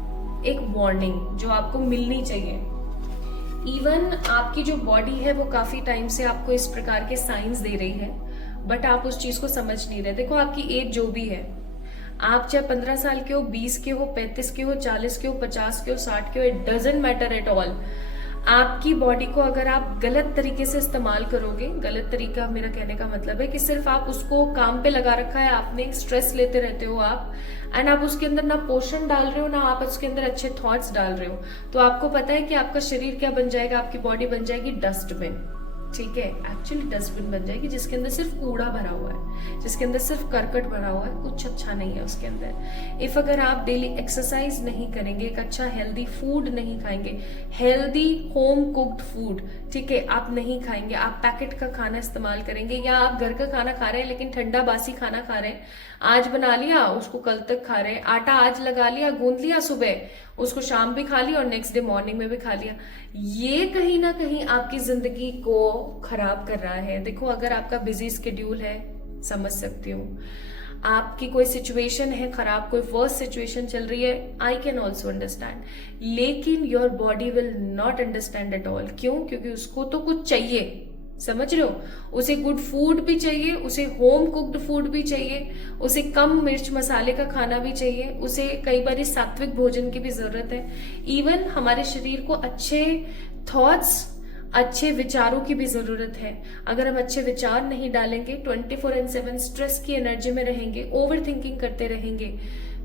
एक वार्निंग जो आपको मिलनी चाहिए। इवन आपकी जो बॉडी है वो काफी टाइम से आपको इस प्रकार के साइंस दे रही है, बट आप उस चीज को समझ नहीं रहे। देखो, आपकी एज जो भी है, आप चाहे 15 साल के हो, 20 के हो, 35 के हो, 40 के हो, 50 के हो, 60 के हो, it doesn't matter at all. आपकी बॉडी को अगर आप गलत तरीके से इस्तेमाल करोगे, गलत तरीका मेरा कहने का मतलब है कि सिर्फ आप उसको काम पे लगा रखा है, आपने स्ट्रेस लेते रहते हो आप, एंड आप उसके अंदर ना पोषण डाल रहे हो, ना आप उसके अंदर अच्छे थॉट्स डाल रहे हो, तो आपको पता है कि आपका शरीर क्या बन जाएगा, आपकी बॉडी बन जाएगी डस्टबिन। ठीक है, एक्चुअली डस्टबिन बन जाएगी जिसके अंदर सिर्फ कूड़ा भरा हुआ है, जिसके अंदर सिर्फ करकट भरा हुआ है, कुछ अच्छा नहीं है उसके अंदर। इफ अगर आप डेली एक्सरसाइज नहीं करेंगे, एक अच्छा हेल्दी फूड नहीं खाएंगे, हेल्दी होम कुक्ड फूड, ठीक है, आप नहीं खाएंगे, आप पैकेट का खाना इस्तेमाल करेंगे, या आप घर का खाना खा रहे हैं लेकिन ठंडा बासी खाना खा रहे हैं, आज बना लिया उसको कल तक खा रहे हैं, आटा आज लगा लिया, गूंद लिया सुबह, उसको शाम भी खा लिया और नेक्स्ट डे मॉर्निंग में भी खा लिया, ये कहीं ना कहीं आपकी जिंदगी को खराब कर रहा है। देखो, अगर आपका बिजी स्केड्यूल है, समझ सकती हूँ, आपकी कोई सिचुएशन है खराब, कोई वर्स्ट सिचुएशन चल रही है, आई कैन ऑल्सो अंडरस्टैंड, लेकिन your body will not understand at all. क्यों? क्योंकि उसको तो कुछ चाहिए, समझ रहे हो? उसे गुड फूड भी चाहिए, उसे होम कुक्ड फूड भी चाहिए, उसे कम मिर्च मसाले का खाना भी चाहिए, उसे कई बार सात्विक भोजन की भी जरूरत है। इवन हमारे शरीर को अच्छे थॉट्स, अच्छे विचारों की भी जरूरत है। अगर हम अच्छे विचार नहीं डालेंगे, 24/7 स्ट्रेस की एनर्जी में रहेंगे, ओवर थिंकिंग करते रहेंगे,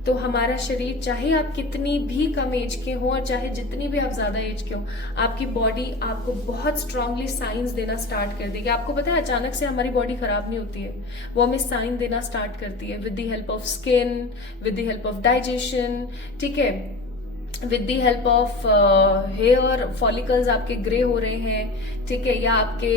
तो हमारा शरीर, चाहे आप कितनी भी कम एज के हो और चाहे जितनी भी आप ज्यादा एज के हो, आपकी बॉडी आपको बहुत स्ट्रांगली साइंस देना स्टार्ट कर देगी। आपको पता है अचानक से हमारी बॉडी खराब नहीं होती है, वो हमें साइन देना स्टार्ट करती है with the help of skin, with the help of digestion, ठीक है, with the help of hair follicles आपके ग्रे हो रहे हैं, ठीक है, या आपके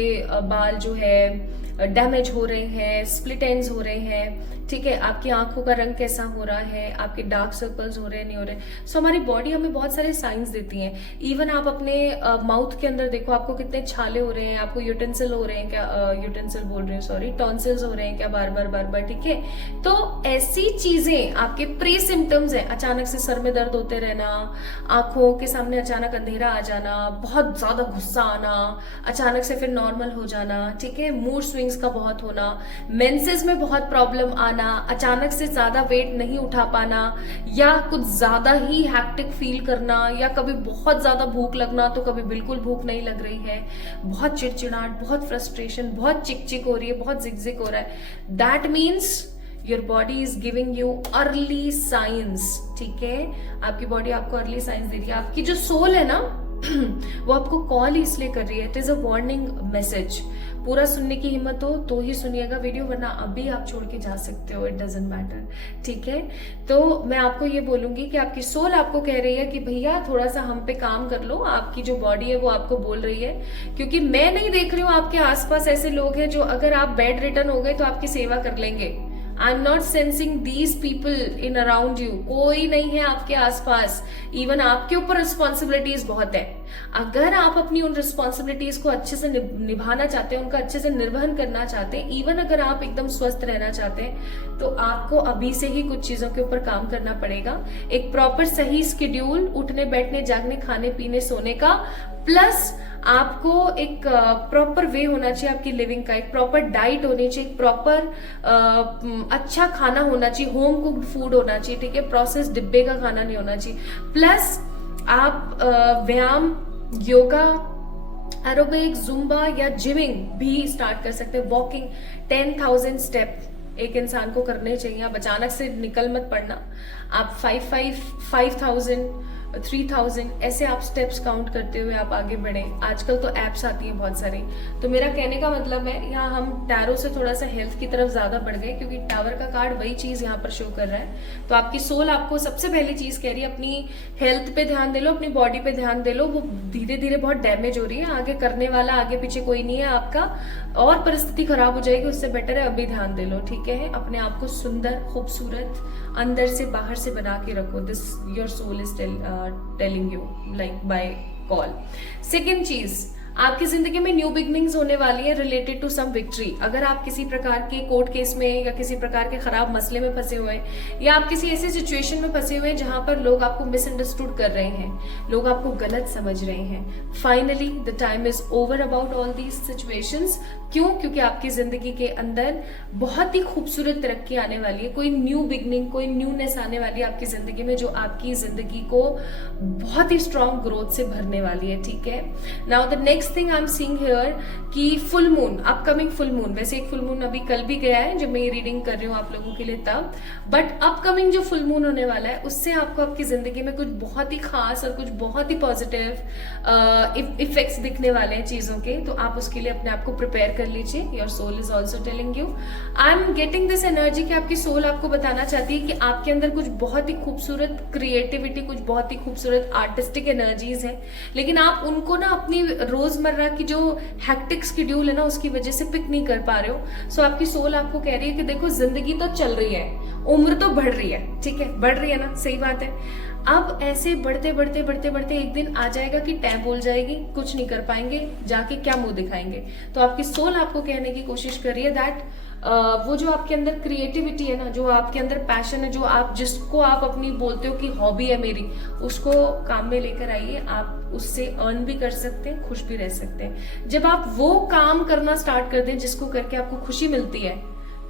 बाल जो है डैमेज हो रहे हैं, स्प्लिट एंड्स हो रहे हैं, ठीक है, आपकी आंखों का रंग कैसा हो रहा है, आपके डार्क सर्कल्स हो रहे हैं नहीं हो रहे। सो हमारी बॉडी हमें बहुत सारे साइंस देती है। इवन आप अपने माउथ के अंदर देखो, आपको कितने छाले हो रहे हैं, आपको यूटेंसिल हो रहे हैं क्या, यूटेंसिल बोल रही हूँ सॉरी, टॉन्सिल्स हो रहे हैं क्या बार बार, ठीक है। तो ऐसी चीजें आपके प्री सिम्टम्स है। अचानक से सर में दर्द होते रहना, आंखों के सामने अचानक अंधेरा आ जाना, बहुत ज्यादा गुस्सा आना, अचानक से फिर नॉर्मल हो जाना, ठीक है, मूड स्विंग्स का बहुत होना, मेंसेस में बहुत प्रॉब्लम आना, अचानक से ज्यादा वेट नहीं उठा पाना, या कुछ ज्यादा ही हैक्टिक फील करना, या कभी बहुत ज्यादा भूख लगना तो कभी बिल्कुल भूख नहीं लग रही है, बहुत चिड़चिड़ाहट, बहुत फ्रस्ट्रेशन, बहुत चिक हो रही है, बहुत जिक हो रहा है, that means your body is giving you early signs, ठीक है। आपकी बॉडी आपको अर्ली साइंस दे रही है। आपकी जो सोल है ना वो आपको कॉल इसलिए कर रही है, it is a warning message. पूरा सुनने की हिम्मत हो तो ही सुनिएगा वीडियो, वरना अभी आप छोड़ के जा सकते हो, इट डजंट मैटर, ठीक है। तो मैं आपको ये बोलूंगी कि आपकी सोल आपको कह रही है कि भैया थोड़ा सा हम पे काम कर लो। आपकी जो बॉडी है वो आपको बोल रही है, क्योंकि मैं नहीं देख रही हूँ आपके आसपास ऐसे लोग हैं जो अगर आप बेड रिटर्न हो गए तो आपकी सेवा कर लेंगे। I am not sensing these people in around you, कोई नहीं है आपके आसपास। इवन आपके ऊपर रिस्पॉन्सिबिलिटीज बहुत है। अगर आप अपनी उन रिस्पॉन्सिबिलिटीज को अच्छे से निभाना चाहते हैं, उनका अच्छे से निर्वहन करना चाहते हैं, इवन अगर आप एकदम स्वस्थ रहना चाहते हैं, तो आपको अभी से ही कुछ चीजों के ऊपर काम करना पड़ेगा। एक प्रॉपर सही स्केड्यूल, उठने बैठने जागने खाने पीने सोने का, प्लस आपको एक प्रॉपर वे होना चाहिए आपकी लिविंग का, एक प्रॉपर डाइट होनी चाहिए, एक प्रॉपर अच्छा खाना होना चाहिए, होम कुक्ड फूड होना चाहिए, ठीक है, प्रोसेस डिब्बे का खाना नहीं होना चाहिए। प्लस आप व्यायाम, योगा, एरोबिक, जुम्बा या जिमिंग भी स्टार्ट कर सकते हैं। वॉकिंग 10,000 स्टेप एक इंसान को करने चाहिए। आप अचानक से निकल मत पड़ना, आप 5,000 3,000 ऐसे आप स्टेप्स काउंट करते हुए आप आगे बढ़े। आजकल तो एप्स आती है बहुत सारी। तो मेरा कहने का मतलब है, यहाँ हम टैरो से थोड़ा सा हेल्थ की तरफ ज्यादा बढ़ गए, क्योंकि टावर का कार्ड वही चीज यहाँ पर शो कर रहा है। तो आपकी सोल आपको सबसे पहली चीज कह रही है, अपनी हेल्थ पे ध्यान दे लो, अपनी बॉडी पे ध्यान दे लो। वो धीरे धीरे बहुत डैमेज हो रही है, आगे करने वाला आगे पीछे कोई नहीं है आपका, और परिस्थिति खराब हो जाएगी। उससे बेटर है अभी ध्यान दे लो, ठीक है। अपने आप को सुंदर, खूबसूरत, अंदर से बाहर से बना के रखो। This your soul is telling you like by call. Second चीज, आपकी जिंदगी में न्यू बिगनिंग्स होने वाली है रिलेटेड टू सम विक्ट्री। अगर आप किसी प्रकार के कोर्ट केस में या किसी प्रकार के खराब मसले में फंसे हुए हैं, या आप किसी ऐसी सिचुएशन में फंसे हुए हैं जहां पर लोग आपको मिसअंडरस्टूड कर रहे हैं, लोग आपको गलत समझ रहे हैं, finally the time is over about all these situations. क्यों? क्योंकि आपकी जिंदगी के अंदर बहुत ही खूबसूरत तरक्की आने वाली है, कोई न्यू बिगनिंग, कोई न्यूनेस आने वाली है आपकी जिंदगी में, जो आपकी जिंदगी को बहुत ही स्ट्रॉन्ग ग्रोथ से भरने वाली है, ठीक है। Now the next thing I am seeing here कि full moon, upcoming full moon, वैसे एक फुल मून अभी कल भी गया है जब मैं ये रीडिंग कर रही हूँ आप लोगों के लिए तब, बट अपकमिंग जो फुल मून होने वाला है उससे आपको आपकी जिंदगी में कुछ बहुत ही खास और कुछ बहुत ही पॉजिटिव इफेक्ट्स दिखने वाले हैं चीजों के। तो आप उसके लिए अपने आप को प्रिपेयर कर लीजिए। Your soul is also telling you, I am getting this energy कि आपकी सोल आपको बताना चाहती है कि आपके अंदर कुछ बहुत ही खूबसूरत क्रिएटिविटी, कुछ बहुत ही खूबसूरत आर्टिस्टिक एनर्जीज है, लेकिन आप उनको ना अपनी रोजमर्रा की जो हैक्टिक शेड्यूल है ना उसकी वजह से पिक नहीं कर पा रहे हो। सो आपकी सोल आपको कह रही है कि देखो जिंदगी तो चल रही है, उम्र तो बढ़ रही है, ठीक है, बढ़ रही है ना, सही बात है। अब ऐसे बढ़ते बढ़ते बढ़ते बढ़ते एक दिन आ जाएगा कि टैब बोल जाएगी, कुछ नहीं कर पाएंगे, जाके क्या मुंह दिखाएंगे। तो आपकी सोल आपको कहने की कोशिश कर रही है दैट वो जो आपके अंदर क्रिएटिविटी है ना, जो आपके अंदर पैशन है, जो आप जिसको आप अपनी बोलते हो कि हॉबी है मेरी, उसको काम में लेकर आइए। आप उससे अर्न भी कर सकते हैं, खुश भी रह सकते हैं। जब आप वो काम करना स्टार्ट कर दें जिसको करके आपको खुशी मिलती है,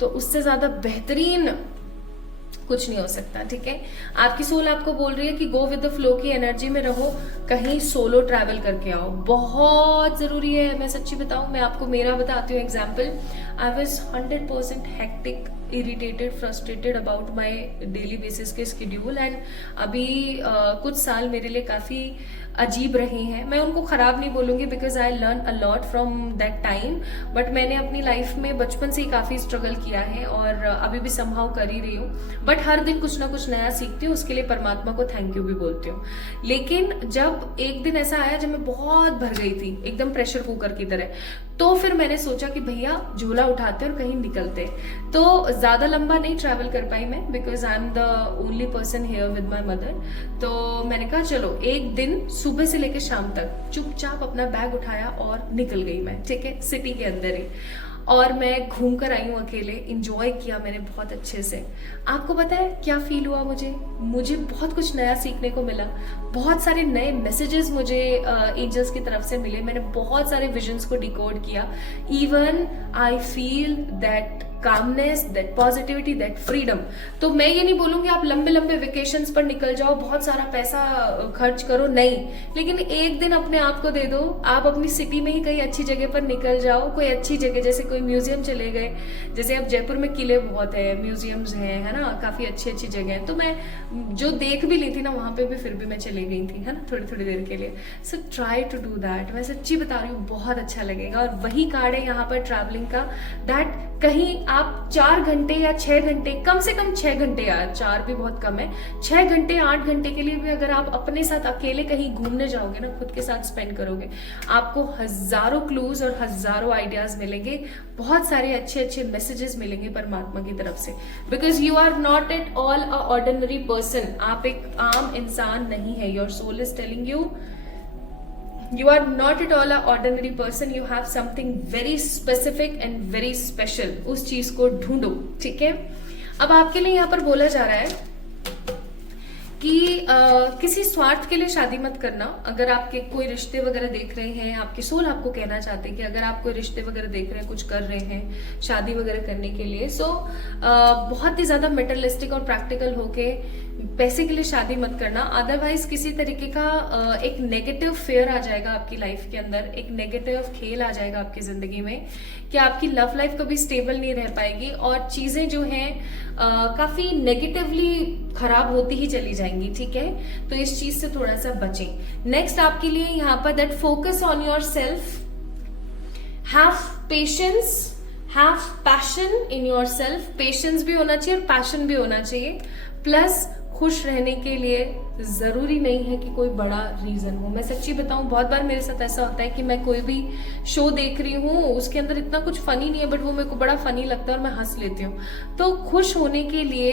तो उससे ज्यादा बेहतरीन कुछ नहीं हो सकता। ठीक है, आपकी सोल आपको बोल रही है कि गो विद द फ्लो की एनर्जी में रहो, कहीं सोलो ट्रैवल करके आओ, बहुत जरूरी है। मैं सच्ची बताऊं, मैं आपको मेरा बताती हूँ example. I was 100% hectic, irritated, frustrated about my daily basis के स्केड्यूल, एंड अभी कुछ साल मेरे लिए काफी अजीब रहे हैं। मैं उनको खराब नहीं बोलूंगी, because I learn a lot from that time, but मैंने अपनी लाइफ में बचपन से ही काफी स्ट्रगल किया है और अभी भी समहाउ कर ही रही हूँ। बट हर दिन कुछ ना कुछ नया सीखती हूँ, उसके लिए परमात्मा को थैंक यू भी बोलती हूँ। लेकिन जब एक दिन ऐसा आया जब मैं बहुत भर गई थी, एकदम प्रेशर कुकर की तरह, तो फिर मैंने सोचा कि भैया झोला उठाते और कहीं निकलते। तो ज्यादा लंबा नहीं ट्रैवल कर पाई मैं, because I am the only person here with my mother. तो मैंने कहा चलो एक दिन सुबह से लेकर शाम तक चुपचाप अपना बैग उठाया और निकल गई मैं। ठीक है, सिटी के अंदर ही, और मैं घूम कर आई हूँ अकेले, इंजॉय किया मैंने बहुत अच्छे से। आपको पता है क्या फील हुआ मुझे बहुत कुछ नया सीखने को मिला, बहुत सारे नए मैसेजेस मुझे एंजल्स की तरफ से मिले, मैंने बहुत सारे विजन्स को डिकोड किया। Even I feel that calmness, that positivity, that freedom. तो मैं ये नहीं बोलूंगी आप लंबे लंबे वेकेशंस पर निकल जाओ, बहुत सारा पैसा खर्च करो, नहीं, लेकिन एक दिन अपने आप को दे दो। आप अपनी सिटी में ही कहीं अच्छी जगह पर निकल जाओ, कोई अच्छी जगह, जैसे कोई म्यूजियम चले गए, जैसे अब जयपुर में किले बहुत है, म्यूजियम्स हैं, है ना, काफी अच्छी अच्छी जगह है। तो मैं जो देख भी ली थी ना वहां पे भी फिर भी मैं चली गई थी, है ना, थोड़ी थोड़ी देर के लिए। So try to do that. मैं सच्ची बता रही हूँ, बहुत अच्छा लगेगा। और वही कार्ड है यहाँ पर ट्रैवलिंग का, दैट कहीं आप 4 घंटे या 6 घंटे, कम से कम 6 घंटे, यार 4 भी बहुत कम है, 6 घंटे 8 घंटे के लिए भी अगर आप अपने साथ अकेले कहीं घूमने जाओगे ना, खुद के साथ स्पेंड करोगे, आपको हजारों क्लूज और हजारों आइडियाज मिलेंगे, बहुत सारे अच्छे अच्छे मैसेजेस मिलेंगे परमात्मा की तरफ से। Because you are not at all a ordinary person, आप एक आम इंसान नहीं है। Your soul is telling you you are not at all a ordinary person, you have something very specific and very special। उस चीज को ढूंढो। ठीक है, अब आपके लिए यहाँ पर बोला जा रहा है कि किसी स्वार्थ के लिए शादी मत करना। अगर आपके कोई रिश्ते वगैरह देख रहे हैं, आपकी सोल आपको कहना चाहते हैं कि अगर आप कोई रिश्ते वगैरह देख रहे हैं, कुछ कर रहे हैं शादी वगैरह करने के लिए, सो बहुत ही ज्यादा मेटरलिस्टिक और प्रैक्टिकल होके पैसे के लिए शादी मत करना। अदरवाइज किसी तरीके का एक नेगेटिव फेयर आ जाएगा आपकी लाइफ के अंदर, एक नेगेटिव खेल आ जाएगा आपकी जिंदगी में कि आपकी लव लाइफ कभी स्टेबल नहीं रह पाएगी और चीजें जो हैं काफी नेगेटिवली खराब होती ही चली जाएंगी। ठीक है, तो इस चीज से थोड़ा सा बचें। नेक्स्ट आपके लिए यहाँ पर that focus on your self, have patience, have passion in your self. Patience भी होना चाहिए और पैशन भी होना चाहिए। प्लस खुश रहने के लिए जरूरी नहीं है कि कोई बड़ा रीजन हो। मैं सच्ची बताऊं, बहुत बार मेरे साथ ऐसा होता है कि मैं कोई भी शो देख रही हूँ, उसके अंदर इतना कुछ फनी नहीं है, बट वो मेरे को बड़ा फनी लगता है और मैं हंस लेती हूँ। तो खुश होने के लिए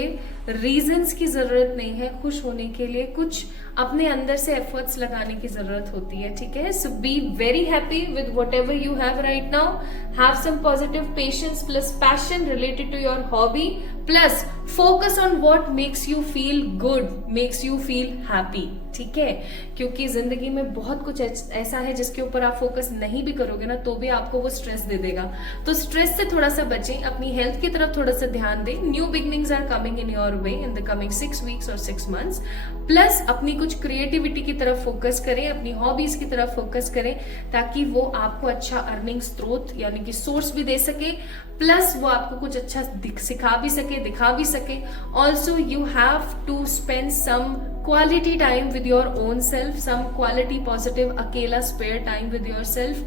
रीजंस की जरूरत नहीं है, खुश होने के लिए कुछ अपने अंदर से एफर्ट्स लगाने की जरूरत होती है। ठीक है, so be very happy with whatever you have right now, have some positive patience plus passion related to your hobby, plus focus on what makes you feel good, makes you feel happy. ठीक है, क्योंकि जिंदगी में बहुत कुछ ऐसा है जिसके ऊपर आप फोकस नहीं भी करोगे ना तो भी आपको वो स्ट्रेस दे देगा। तो स्ट्रेस से थोड़ा सा बचें, अपनी हेल्थ की तरफ थोड़ा सा ध्यान दें। New beginnings are coming in your way in the coming 6 weeks और 6 मंथ्स। प्लस अपनी कुछ क्रिएटिविटी की तरफ फोकस करें, अपनी हॉबीज की तरफ फोकस करें, ताकि वो आपको अच्छा अर्निंग स्रोत यानी कि सोर्स भी दे सके, प्लस वो आपको कुछ अच्छा सिखा भी सके, दिखा भी सके। Also you have to spend some quality time with your own self, some quality positive अकेला spare time with yourself।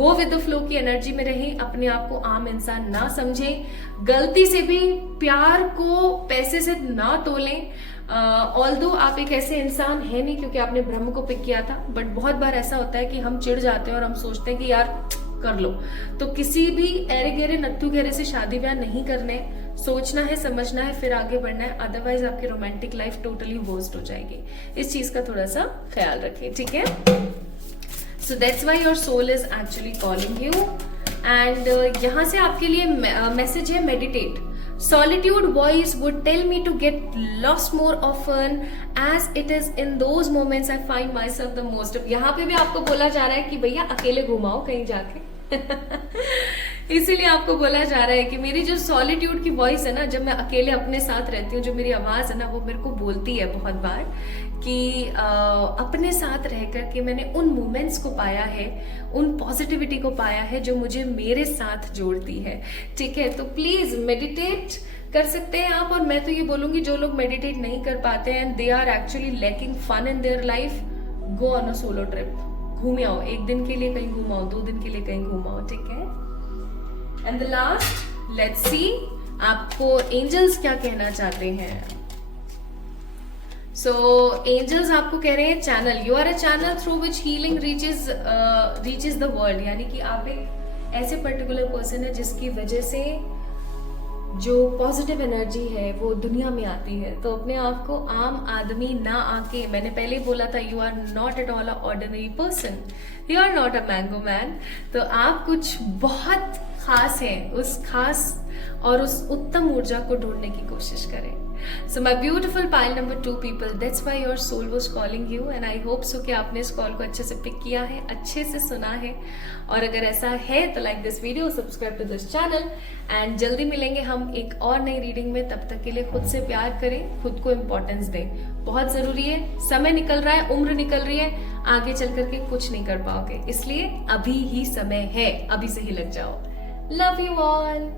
go with the flow की एनर्जी में रहें, अपने आप को आम इंसान ना समझें, गलती से भी प्यार को पैसे से ना तोलें। ऑल्दो आप एक ऐसे इंसान है नहीं क्योंकि आपने ब्रह्म को पिक किया था, बट बहुत बार ऐसा होता है कि हम चिढ़ जाते हैं और हम सोचते हैं कि यार कर लो। तो किसी भी एरे गेरे नत्थु घेरे से शादी ब्याह नहीं करने, सोचना है, समझना है, फिर आगे बढ़ना है, अदरवाइज आपकी रोमांटिक लाइफ टोटली वर्स्ट हो जाएगी। इस चीज का थोड़ा सा ख्याल रखें। ठीक है, so that's why your soul is actually calling you. And यहाँ से आपके लिए मैसेज है meditate. Solitude voice would tell me to get lost more often as it is in those moments I find myself the most. यहाँ पे भी आपको बोला जा रहा है कि भैया अकेले घुमाओ कहीं जाके. इसीलिए आपको बोला जा रहा है कि मेरी जो सॉलिट्यूड की वॉइस है ना, जब मैं अकेले अपने साथ रहती हूँ, जो मेरी आवाज है ना, वो मेरे को बोलती है बहुत बार कि अपने साथ रह कर के मैंने उन मोमेंट्स को पाया है, उन पॉजिटिविटी को पाया है जो मुझे मेरे साथ जोड़ती है. ठीक है, तो प्लीज मेडिटेट कर सकते हैं आप. और मैं तो ये बोलूंगी जो लोग मेडिटेट नहीं कर पाते हैं, they are actually lacking fun in their life, go on a solo trip. घूम आओ, 1 दिन के लिए कहीं घुमाओ, 2 दिन के लिए कहीं घुमाओ. ठीक है. And the last, let's see आपको एंजल्स क्या कहना चाहते हैं. सो एंजल्स आपको कह रहे हैं channel, you are a channel through which healing reaches the world. यानी कि आप एक ऐसे पर्टिकुलर पर्सन है जिसकी वजह से जो पॉजिटिव एनर्जी है वो दुनिया में आती है. तो अपने आप को आम आदमी ना आके, मैंने पहले ही बोला था, you are not at all a ordinary person, you are not a mango man. तो आप कुछ बहुत खास है, उस खास और उस उत्तम ऊर्जा को ढूंढने की कोशिश करें. So my beautiful pile number 2 people, that's why your soul was calling you and I hope so कि आपने इस कॉल को अच्छे से पिक किया है, अच्छे से सुना है. और अगर ऐसा है तो like this video, subscribe to this channel and जल्दी मिलेंगे हम एक और नई रीडिंग में. तब तक के लिए खुद से प्यार करें, खुद को इम्पोर्टेंस दें, बहुत जरूरी है. समय निकल रहा है, उम्र निकल रही है, आगे चल करके कुछ नहीं कर पाओगे, इसलिए अभी ही समय है, अभी से ही लग जाओ. Love you all.